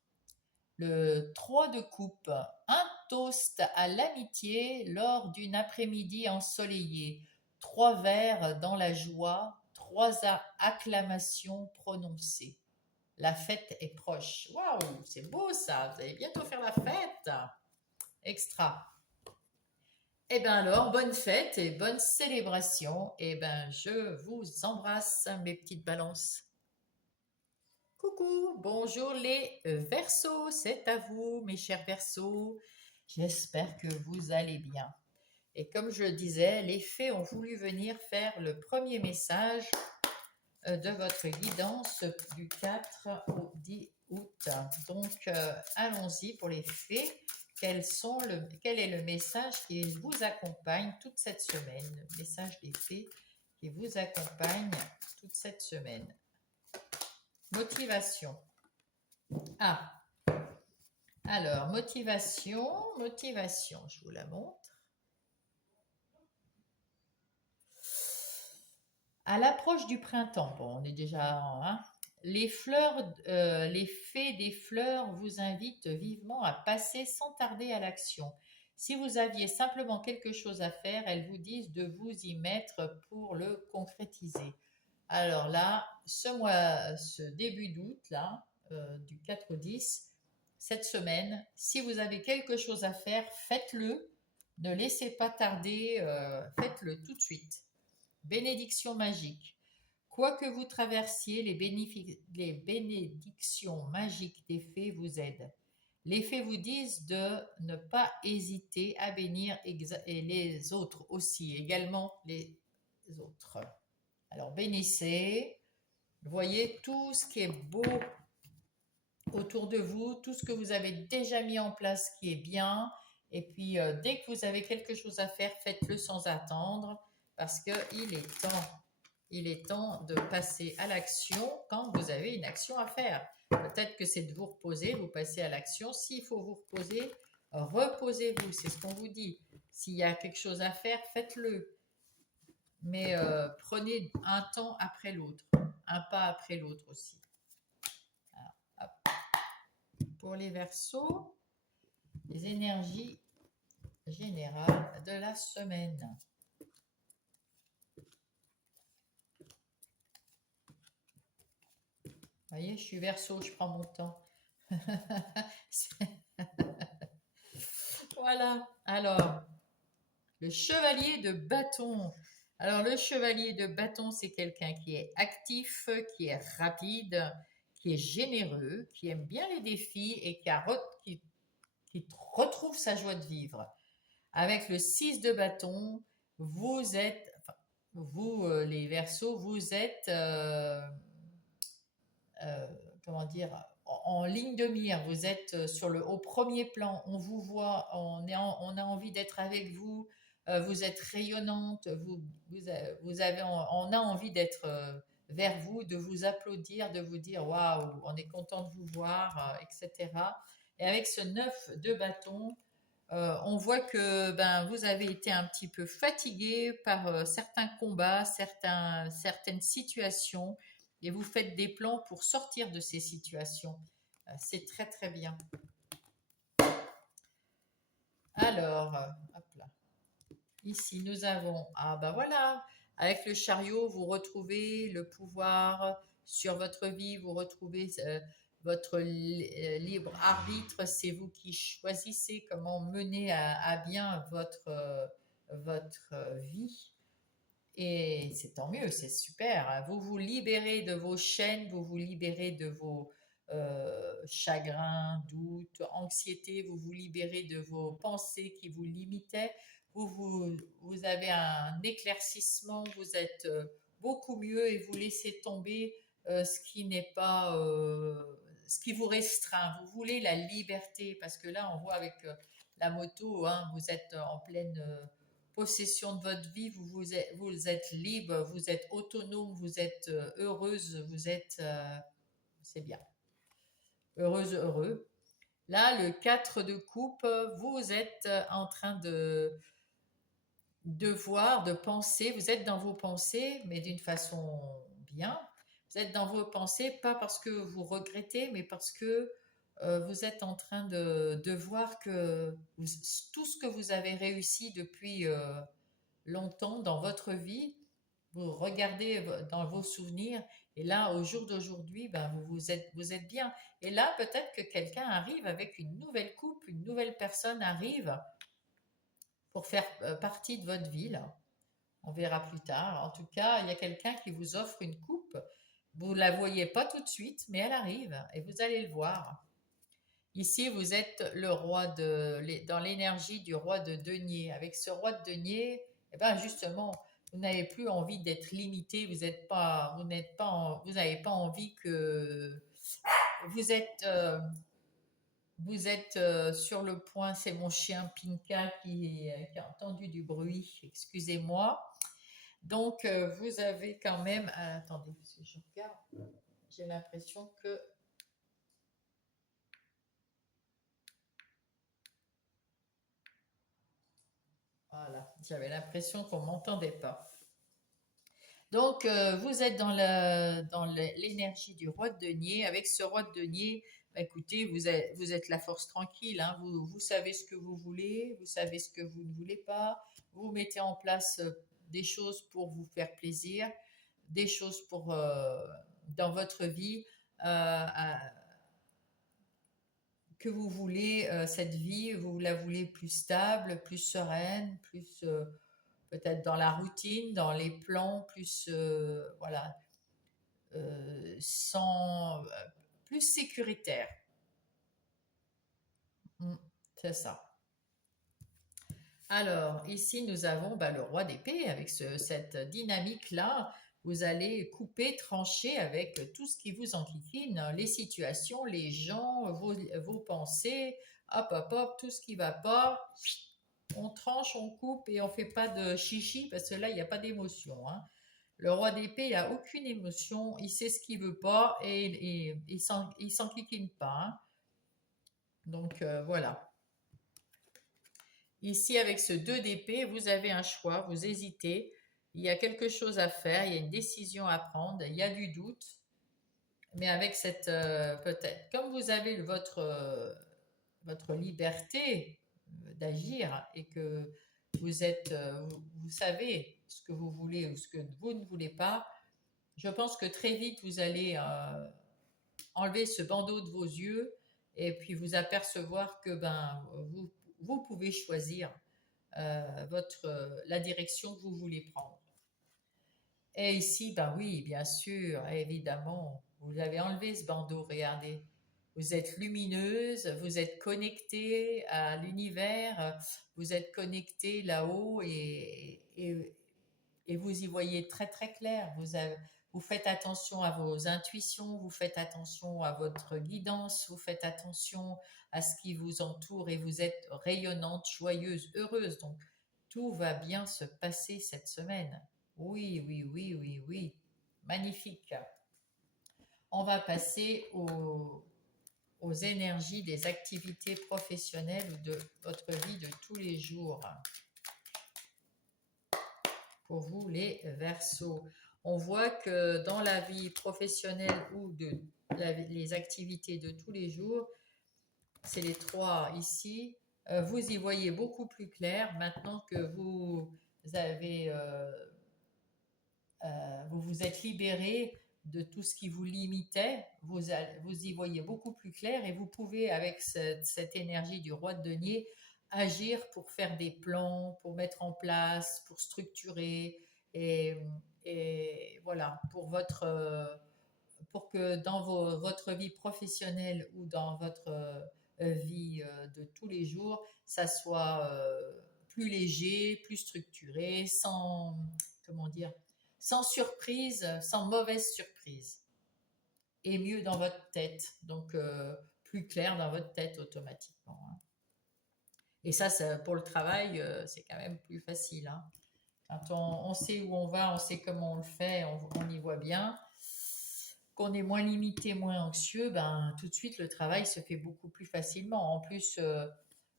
Le 3 de coupe, un toast à l'amitié lors d'une après-midi ensoleillée. 3 verres dans la joie, 3 acclamations prononcées. La fête est proche. Waouh, c'est beau ça, vous allez bientôt faire la fête. Extra. Eh bien alors, bonne fête et bonne célébration. Eh bien, je vous embrasse, mes petites balances. Coucou, bonjour les Verseaux, c'est à vous, mes chers Verseaux. J'espère que vous allez bien. Et comme je le disais, les fées ont voulu venir faire le premier message de votre guidance du 4 au 10 août. Donc, allons-y pour les fées. Quel est le message qui vous accompagne toute cette semaine? Le message des fées qui vous accompagne toute cette semaine. Motivation. Ah, alors, motivation, je vous la montre. À l'approche du printemps, bon, on est déjà... Hein, les fées des fleurs vous invitent vivement à passer sans tarder à l'action. Si vous aviez simplement quelque chose à faire, elles vous disent de vous y mettre pour le concrétiser. Alors là, ce début d'août, là, du 4 au 10, cette semaine, si vous avez quelque chose à faire, faites-le. Ne laissez pas tarder, faites-le tout de suite. Bénédiction magique. Quoi que vous traversiez, les bénédictions magiques des fées vous aident. Les fées vous disent de ne pas hésiter à bénir et les autres aussi, également les autres. Alors bénissez, voyez tout ce qui est beau autour de vous, tout ce que vous avez déjà mis en place qui est bien. Et puis dès que vous avez quelque chose à faire, faites-le sans attendre parce qu'il est temps de passer à l'action quand vous avez une action à faire. Peut-être que c'est de vous reposer, vous passez à l'action. S'il faut vous reposer, reposez-vous, c'est ce qu'on vous dit. S'il y a quelque chose à faire, faites-le. Mais prenez un temps après l'autre, un pas après l'autre aussi. Alors, hop. Pour les Verseaux, les énergies générales de la semaine. Vous voyez, je suis Verseau, je prends mon temps. Voilà. Alors, le chevalier de bâton. Alors, le chevalier de bâton, c'est quelqu'un qui est actif, qui est rapide, qui est généreux, qui aime bien les défis et qui retrouve sa joie de vivre. Avec le 6 de bâton, vous êtes, enfin, vous les Verseaux, vous êtes, euh, comment dire, en ligne de mire. Vous êtes au premier plan. On vous voit, on a envie d'être avec vous. Vous êtes rayonnante. Vous avez, on a envie d'être vers vous, de vous applaudir, de vous dire waouh, on est content de vous voir, etc. Et avec ce 9 de bâton, on voit que ben, vous avez été un petit peu fatigué par certains combats, certaines situations, et vous faites des plans pour sortir de ces situations. C'est très très bien. Alors, hop là. Ici nous avons, ah ben voilà, avec le chariot, vous retrouvez le pouvoir sur votre vie, vous retrouvez votre libre arbitre, c'est vous qui choisissez comment mener à bien votre vie. Et c'est tant mieux, c'est super, hein. Vous vous libérez de vos chaînes, vous vous libérez de vos chagrins, doutes, anxiétés, vous vous libérez de vos pensées qui vous limitaient. Vous avez un éclaircissement, vous êtes beaucoup mieux et vous laissez tomber ce qui n'est pas, ce qui vous restreint. Vous voulez la liberté parce que là, on voit avec la moto, hein, vous êtes en pleine possession de votre vie, vous êtes libre, vous êtes autonome, vous êtes heureuse, c'est bien, heureuse, heureux. Là, le 4 de coupe, vous êtes en train de voir, de penser, vous êtes dans vos pensées, mais d'une façon bien. Vous êtes dans vos pensées, pas parce que vous regrettez, mais parce que vous êtes en train de voir que tout ce que vous avez réussi depuis longtemps dans votre vie, vous regardez dans vos souvenirs, et là, au jour d'aujourd'hui, ben, vous êtes bien. Et là, peut-être que quelqu'un arrive avec une nouvelle coupe, une nouvelle personne arrive pour faire partie de votre vie, là. On verra plus tard. En tout cas, il y a quelqu'un qui vous offre une coupe. Vous ne la voyez pas tout de suite, mais elle arrive et vous allez le voir. Ici, vous êtes le roi dans l'énergie du roi de denier. Avec ce roi de denier, eh ben justement, vous n'avez plus envie d'être limité. Vous n'avez pas envie que vous êtes, sur le point. C'est mon chien Pinka qui a entendu du bruit. Excusez-moi. Donc, vous avez quand même. Attendez, parce que je regarde. J'ai l'impression que. Voilà, j'avais l'impression qu'on ne m'entendait pas. Donc, vous êtes dans l'énergie du roi de denier. Avec ce roi de denier, bah, écoutez, vous êtes la force tranquille, hein. Vous savez ce que vous voulez, vous savez ce que vous ne voulez pas. Vous mettez en place des choses pour vous faire plaisir, des choses dans votre vie. Que vous voulez cette vie, vous la voulez plus stable, plus sereine, plus peut-être dans la routine, dans les plans, plus voilà, sans plus sécuritaire. C'est ça. Alors, ici, nous avons bah, le roi d'épée avec cette dynamique-là. Vous allez couper, trancher avec tout ce qui vous enquiquine, hein, les situations, les gens, vos pensées, hop, hop, hop, tout ce qui va pas. On tranche, on coupe et on fait pas de chichi parce que là, il n'y a pas d'émotion, hein. Le roi d'épée, il n'a aucune émotion, il sait ce qu'il veut pas et il s'enquiquine pas, hein. Donc, voilà. Ici, avec ce 2 d'épée, vous avez un choix, vous hésitez, il y a quelque chose à faire, il y a une décision à prendre, il y a du doute, mais avec cette peut-être, comme vous avez votre liberté d'agir et que vous savez ce que vous voulez ou ce que vous ne voulez pas, je pense que très vite vous allez enlever ce bandeau de vos yeux et puis vous apercevoir que vous pouvez choisir la direction que vous voulez prendre. Et ici, ben oui, bien sûr, évidemment, vous avez enlevé ce bandeau, regardez. Vous êtes lumineuse, vous êtes connectée à l'univers, vous êtes connectée là-haut et vous y voyez très très clair. Vous faites attention à vos intuitions, vous faites attention à votre guidance, vous faites attention à ce qui vous entoure et vous êtes rayonnante, joyeuse, heureuse. Donc tout va bien se passer cette semaine. Oui, oui, oui, oui, oui. Magnifique. On va passer aux énergies des activités professionnelles ou de votre vie de tous les jours. Pour vous, les Verseaux. On voit que dans la vie professionnelle ou les activités de tous les jours, c'est les trois ici, vous y voyez beaucoup plus clair maintenant que vous vous êtes libéré de tout ce qui vous limitait, vous y voyez beaucoup plus clair et vous pouvez, avec cette énergie du roi de denier, agir pour faire des plans, pour mettre en place, pour structurer et, et voilà, pour que dans votre vie professionnelle ou dans votre vie de tous les jours, ça soit plus léger, plus structuré, sans, comment dire, sans surprise, sans mauvaise surprise. Et mieux dans votre tête. Donc, plus clair dans votre tête automatiquement. Hein. Et ça, pour le travail, c'est quand même plus facile. Hein. Quand on sait où on va, on sait comment on le fait, on y voit bien. Qu'on est moins limité, moins anxieux, ben, tout de suite, le travail se fait beaucoup plus facilement. En plus,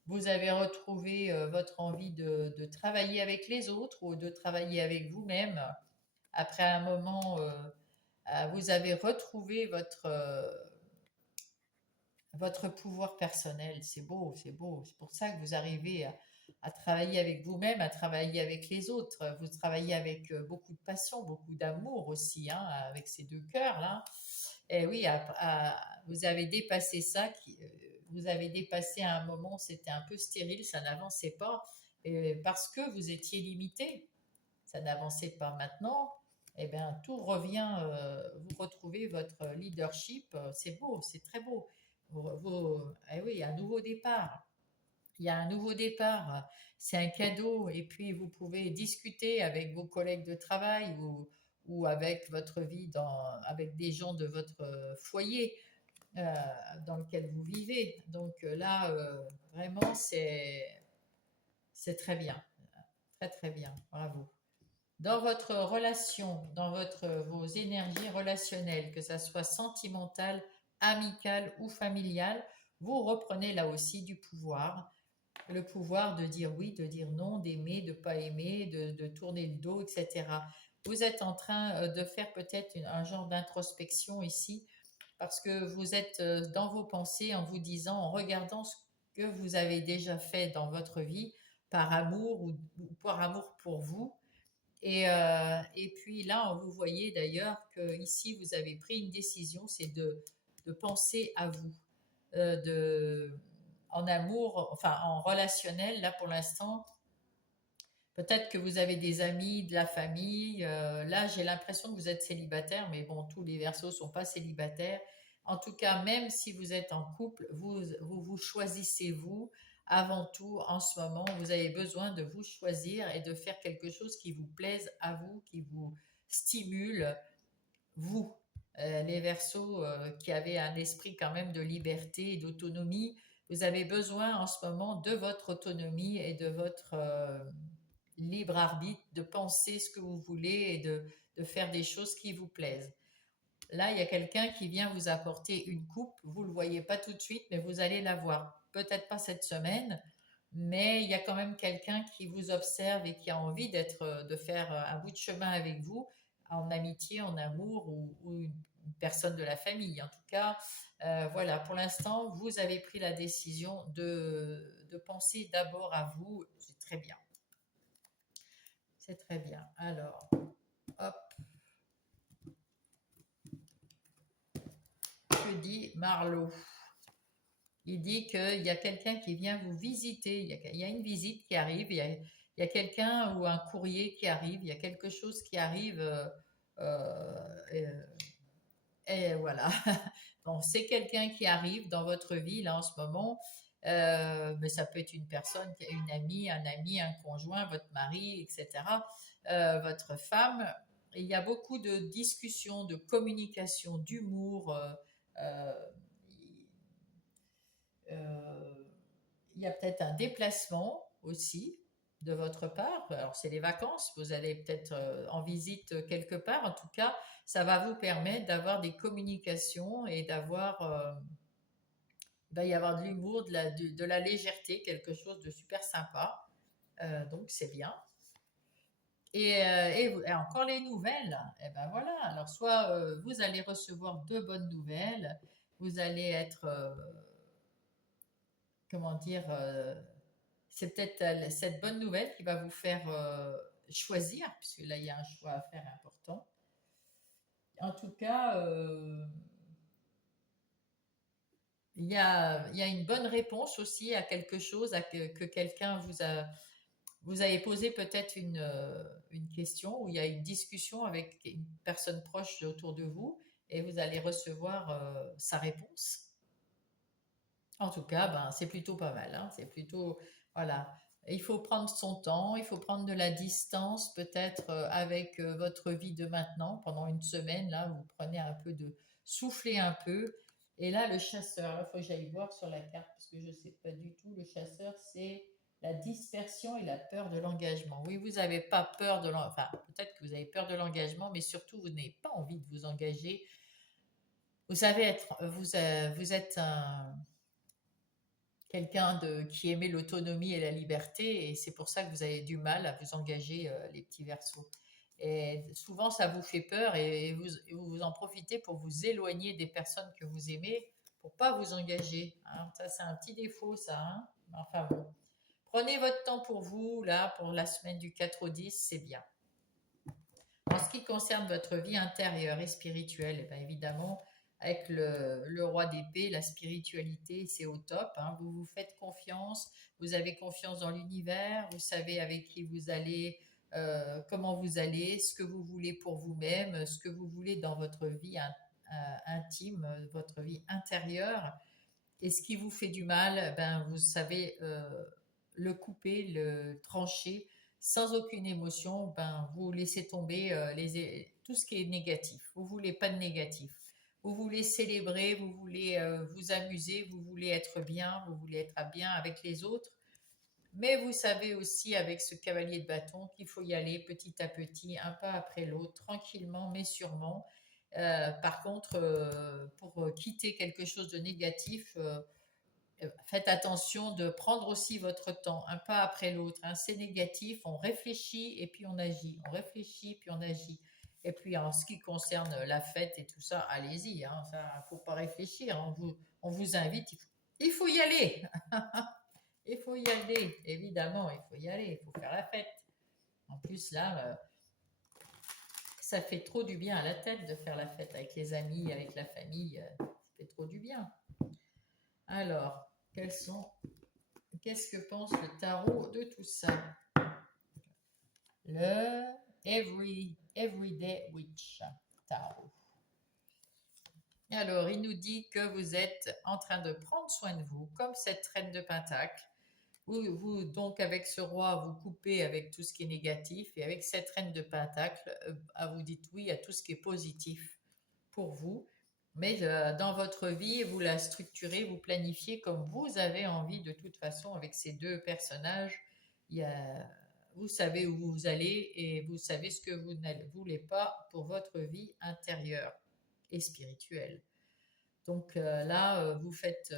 vous avez retrouvé votre envie de travailler avec les autres ou de travailler avec vous-même. Après un moment, vous avez retrouvé votre pouvoir personnel. C'est beau, c'est beau. C'est pour ça que vous arrivez à travailler avec vous-même, à travailler avec les autres. Vous travaillez avec beaucoup de passion, beaucoup d'amour aussi, hein, avec ces deux cœurs là. Et oui, vous avez dépassé ça. Vous avez dépassé à un moment, c'était un peu stérile, ça n'avançait pas parce que vous étiez limité. Ça n'avançait pas maintenant. Eh bien, tout revient. Vous retrouvez votre leadership. C'est beau, c'est très beau. Eh oui, un nouveau départ. Il y a un nouveau départ. C'est un cadeau. Et puis, vous pouvez discuter avec vos collègues de travail ou avec votre vie, avec des gens de votre foyer euh, dans lequel vous vivez. Donc là, vraiment, c'est très bien. Très, très bien. Bravo. Dans votre relation, vos énergies relationnelles, que ça soit sentimentale, amicale ou familiale, vous reprenez là aussi du pouvoir. Le pouvoir de dire oui, de dire non, d'aimer, de ne pas aimer, de tourner le dos, etc. Vous êtes en train de faire peut-être un genre d'introspection ici, parce que vous êtes dans vos pensées en vous disant, en regardant ce que vous avez déjà fait dans votre vie, par amour ou par amour pour vous, et puis là, vous voyez d'ailleurs que ici vous avez pris une décision, c'est de penser à vous, en amour, enfin en relationnel. Là pour l'instant, peut-être que vous avez des amis, de la famille. Là, j'ai l'impression que vous êtes célibataire, mais bon, tous les Verseaux sont pas célibataires. En tout cas, même si vous êtes en couple, vous choisissez vous. Avant tout, en ce moment, vous avez besoin de vous choisir et de faire quelque chose qui vous plaise à vous, qui vous stimule, vous. Les Verseaux qui avaient un esprit quand même de liberté et d'autonomie, vous avez besoin en ce moment de votre autonomie et de votre libre arbitre, de penser ce que vous voulez et de faire des choses qui vous plaisent. Là, il y a quelqu'un qui vient vous apporter une coupe. Vous ne le voyez pas tout de suite, mais vous allez la voir. Peut-être pas cette semaine, mais il y a quand même quelqu'un qui vous observe et qui a envie de faire un bout de chemin avec vous, en amitié, en amour ou une personne de la famille. En tout cas, voilà, pour l'instant, vous avez pris la décision de penser d'abord à vous. C'est très bien. C'est très bien. Alors, hop, que dit Marlowe? Il dit qu'il y a quelqu'un qui vient vous visiter, il y a une visite qui arrive, il y a quelqu'un ou un courrier qui arrive, il y a quelque chose qui arrive, et, et voilà. Bon, c'est quelqu'un qui arrive dans votre vie là en ce moment, mais ça peut être une personne, une amie, un ami, un conjoint, votre mari, etc., votre femme. Et il y a beaucoup de discussions, de communication, d'humour. Euh, euh, il y a peut-être un déplacement aussi de votre part. Alors, c'est les vacances, vous allez peut-être en visite quelque part. En tout cas, ça va vous permettre d'avoir des communications et d'avoir, il va y avoir de l'humour, de la légèreté, quelque chose de super sympa. Donc, c'est bien. Et encore les nouvelles. Et ben voilà. Alors, soit vous allez recevoir de bonnes nouvelles, vous allez être, comment dire, c'est peut-être cette bonne nouvelle qui va vous faire choisir, puisque là, il y a un choix à faire important. En tout cas, il y a une bonne réponse aussi à quelque chose, que quelqu'un vous avez posé peut-être une question, ou il y a une discussion avec une personne proche autour de vous, et vous allez recevoir sa réponse. En tout cas, ben, c'est plutôt pas mal, hein. C'est plutôt, voilà. Il faut prendre son temps, il faut prendre de la distance peut-être avec votre vie de maintenant. Pendant une semaine, là, vous prenez un peu de souffler un peu. Et là, le chasseur, il faut que j'aille voir sur la carte parce que je ne sais pas du tout. Le chasseur, c'est la dispersion et la peur de l'engagement. Oui, vous n'avez pas peur de l'engagement. Enfin, peut-être que vous avez peur de l'engagement, mais surtout, vous n'avez pas envie de vous engager. Vous savez vous êtes quelqu'un qui aimait l'autonomie et la liberté, et c'est pour ça que vous avez du mal à vous engager, les petits versos. Et souvent, ça vous fait peur et vous en profitez pour vous éloigner des personnes que vous aimez, pour pas vous engager, hein. Ça, c'est un petit défaut, ça, hein. Enfin bon. Prenez votre temps pour vous, là, pour la semaine du 4 au 10, c'est bien. En ce qui concerne votre vie intérieure et spirituelle, eh bien évidemment, avec le roi d'épée, la spiritualité, c'est au top, hein. Vous vous faites confiance, vous avez confiance dans l'univers, vous savez avec qui vous allez, comment vous allez, ce que vous voulez pour vous-même, ce que vous voulez dans votre vie intime, votre vie intérieure. Et ce qui vous fait du mal, ben, vous savez le couper, le trancher sans aucune émotion. Ben, vous laissez tomber tout ce qui est négatif. Vous voulez pas de négatif. Vous voulez célébrer, vous voulez vous amuser, vous voulez être bien, vous voulez être à bien avec les autres. Mais vous savez aussi avec ce cavalier de bâton qu'il faut y aller petit à petit, un pas après l'autre, tranquillement mais sûrement. Par contre, pour quitter quelque chose de négatif, faites attention de prendre aussi votre temps, un pas après l'autre, hein. C'est négatif, on réfléchit et puis on agit. On réfléchit puis on agit. Et puis en ce qui concerne la fête et tout ça, allez-y, hein, ça, faut pas réfléchir. On vous invite, il faut y aller. Il faut y aller, évidemment, il faut y aller, il faut faire la fête. En plus, là, ça fait trop du bien à la tête de faire la fête avec les amis, avec la famille, ça fait trop du bien. Alors, qu'est-ce que pense le tarot de tout ça? Le Everyday Witch Tarot. Alors, il nous dit que vous êtes en train de prendre soin de vous, comme cette reine de Pentacle. Donc, avec ce roi, vous coupez avec tout ce qui est négatif, et avec cette reine de Pentacle, vous dites oui à tout ce qui est positif pour vous. Mais dans votre vie, vous la structurez, vous planifiez comme vous avez envie de toute façon avec ces deux personnages. Vous savez où vous allez et vous savez ce que vous ne voulez pas pour votre vie intérieure et spirituelle. Donc là, vous faites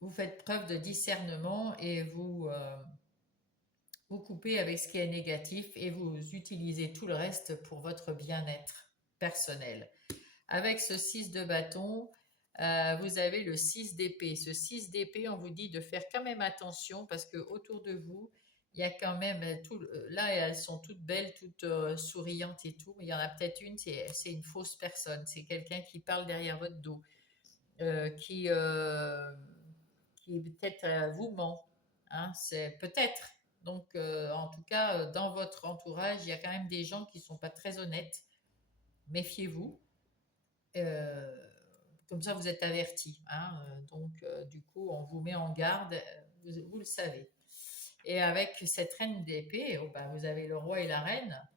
vous faites preuve de discernement et vous coupez avec ce qui est négatif et vous utilisez tout le reste pour votre bien-être personnel. Avec ce 6 de bâton, vous avez le 6 d'épée. Ce 6 d'épée, on vous dit de faire quand même attention parce que autour de vous, il y a quand même là, elles sont toutes belles, toutes souriantes et tout, mais il y en a peut-être une, c'est une fausse personne, c'est quelqu'un qui parle derrière votre dos, euh, qui, euh, qui peut-être vous ment, hein, c'est peut-être. Donc, en tout cas, dans votre entourage, il y a quand même des gens qui ne sont pas très honnêtes. Méfiez-vous. Euh, Comme ça, vous êtes avertis, hein. Donc, du coup, on vous met en garde, vous le savez. Et avec cette reine d'épée, oh, ben, vous avez le roi et la reine.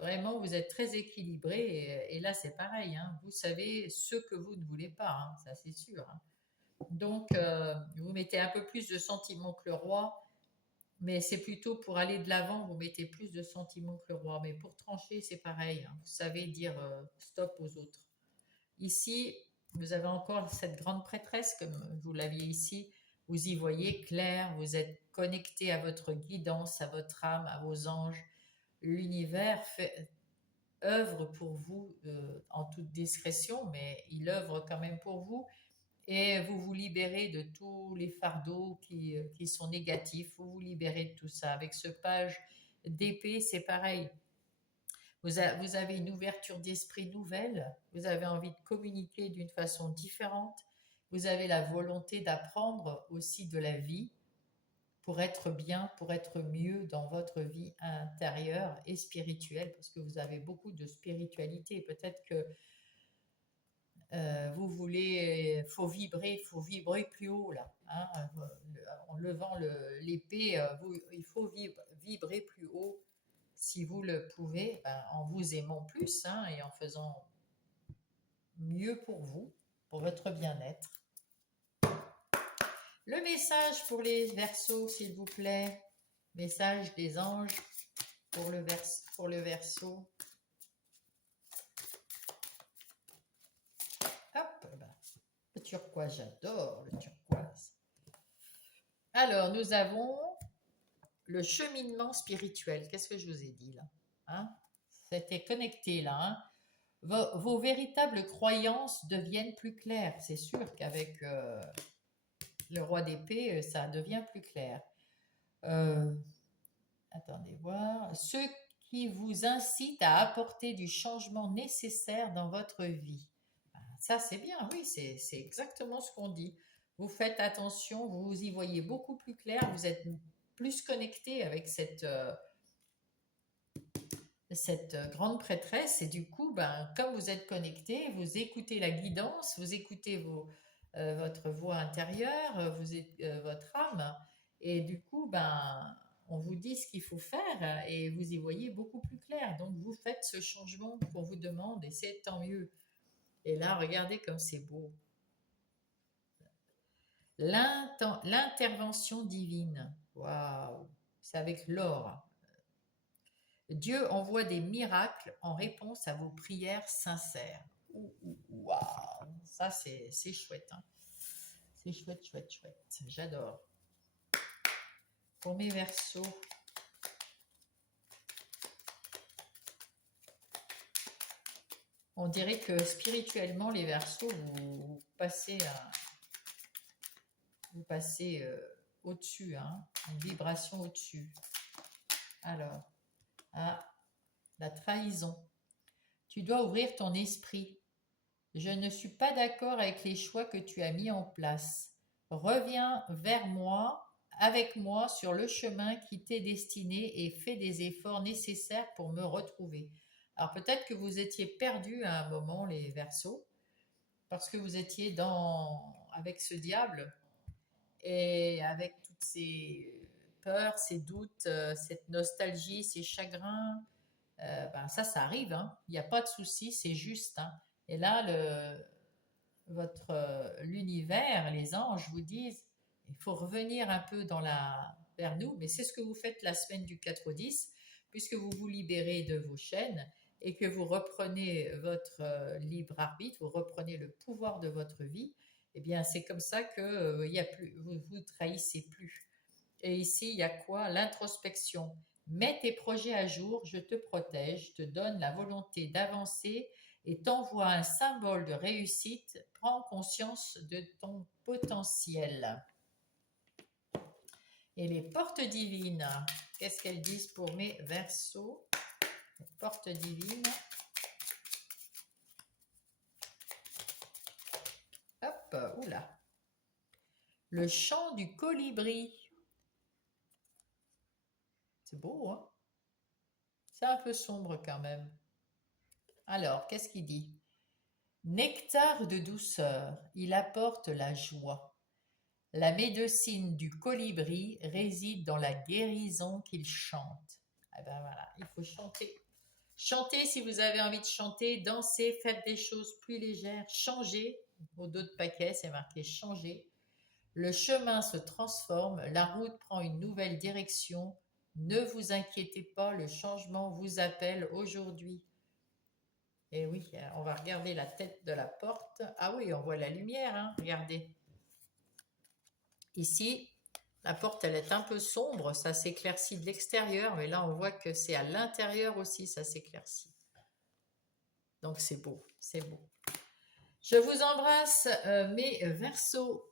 Vraiment, vous êtes très équilibré. Et là, c'est pareil, hein. Vous savez ce que vous ne voulez pas, hein, ça c'est sûr, hein. Donc, vous mettez un peu plus de sentiments que le roi, mais c'est plutôt pour aller de l'avant, vous mettez plus de sentiments que le roi. Mais pour trancher, c'est pareil, hein. Vous savez dire stop aux autres. Ici, vous avez encore cette grande prêtresse, comme vous l'aviez ici. Vous y voyez clair, vous êtes connecté à votre guidance, à votre âme, à vos anges. L'univers œuvre pour vous en toute discrétion, mais il œuvre quand même pour vous et vous vous libérez de tous les fardeaux qui sont négatifs, vous vous libérez de tout ça. Avec ce page d'épée, c'est pareil. Vous avez une ouverture d'esprit nouvelle, vous avez envie de communiquer d'une façon différente, vous avez la volonté d'apprendre aussi de la vie pour être bien, pour être mieux dans votre vie intérieure et spirituelle, parce que vous avez beaucoup de spiritualité. Peut-être que vous voulez, faut vibrer plus haut là, hein, en levant l'épée, il faut vibrer plus haut si vous le pouvez, ben, en vous aimant plus, hein, et en faisant mieux pour vous, pour votre bien-être. Le message pour les Verseaux, s'il vous plaît. Message des anges pour le Verseau. Hop, ben, le turquoise, j'adore le turquoise. Alors, nous avons le cheminement spirituel. Qu'est-ce que je vous ai dit là, hein? C'était connecté là, hein? Vos véritables croyances deviennent plus claires. C'est sûr qu'avec le roi d'épée, ça devient plus clair. Euh, Attendez voir. Ce qui vous incite à apporter du changement nécessaire dans votre vie. Ben, ça, c'est bien, oui, c'est exactement ce qu'on dit. Vous faites attention, vous y voyez beaucoup plus clair, vous êtes plus connecté avec cette grande prêtresse et du coup, ben, comme vous êtes connecté, vous écoutez la guidance, vous écoutez votre voix intérieure, votre âme et du coup, ben, on vous dit ce qu'il faut faire et vous y voyez beaucoup plus clair. Donc, vous faites ce changement qu'on vous demande et c'est tant mieux. Et là, regardez comme c'est beau. L'intervention divine. Waouh! C'est avec l'or. Dieu envoie des miracles en réponse à vos prières sincères. Waouh, ça c'est chouette, hein. C'est chouette, chouette, chouette. J'adore. Pour mes Verseaux, on dirait que spirituellement, les Verseaux, vous passez, au-dessus, hein, une vibration au-dessus. Alors, la trahison. Tu dois ouvrir ton esprit. Je ne suis pas d'accord avec les choix que tu as mis en place. Reviens vers moi, avec moi, sur le chemin qui t'est destiné et fais des efforts nécessaires pour me retrouver. Alors peut-être que vous étiez perdu à un moment, les Verseaux, parce que vous étiez avec ce diable et avec toutes ces peurs, ces doutes, cette nostalgie, ces chagrins. Ben ça arrive, hein. Il n'y a pas de souci, c'est juste, hein. Et là, l'univers, les anges vous disent, il faut revenir un peu vers nous, mais c'est ce que vous faites la semaine du 4 au 10, puisque vous vous libérez de vos chaînes et que vous reprenez votre libre arbitre, vous reprenez le pouvoir de votre vie eh bien, c'est comme ça que il y a plus, vous trahissez plus. Et ici, il y a quoi? L'introspection. Mets tes projets à jour, je te protège, te donne la volonté d'avancer et t'envoie un symbole de réussite. Prends conscience de ton potentiel. Et les portes divines, qu'est-ce qu'elles disent pour mes Verseaux? Les portes divines. Hop, oula. Le chant du colibri. C'est beau, hein? C'est un peu sombre quand même. Alors, qu'est-ce qu'il dit? Nectar de douceur, il apporte la joie. La médecine du colibri réside dans la guérison qu'il chante. Ah ben voilà, il faut chanter. Chantez si vous avez envie de chanter, dansez, faites des choses plus légères, changez. Au dos de paquet, c'est marqué changer. Le chemin se transforme, la route prend une nouvelle direction. Ne vous inquiétez pas, le changement vous appelle aujourd'hui. Et oui, on va regarder la tête de la porte. Ah oui, on voit la lumière, hein, regardez. Ici, la porte, elle est un peu sombre, ça s'éclaircit de l'extérieur, mais là, on voit que c'est à l'intérieur aussi, ça s'éclaircit. Donc, c'est beau, c'est beau. Je vous embrasse, mes Verseaux.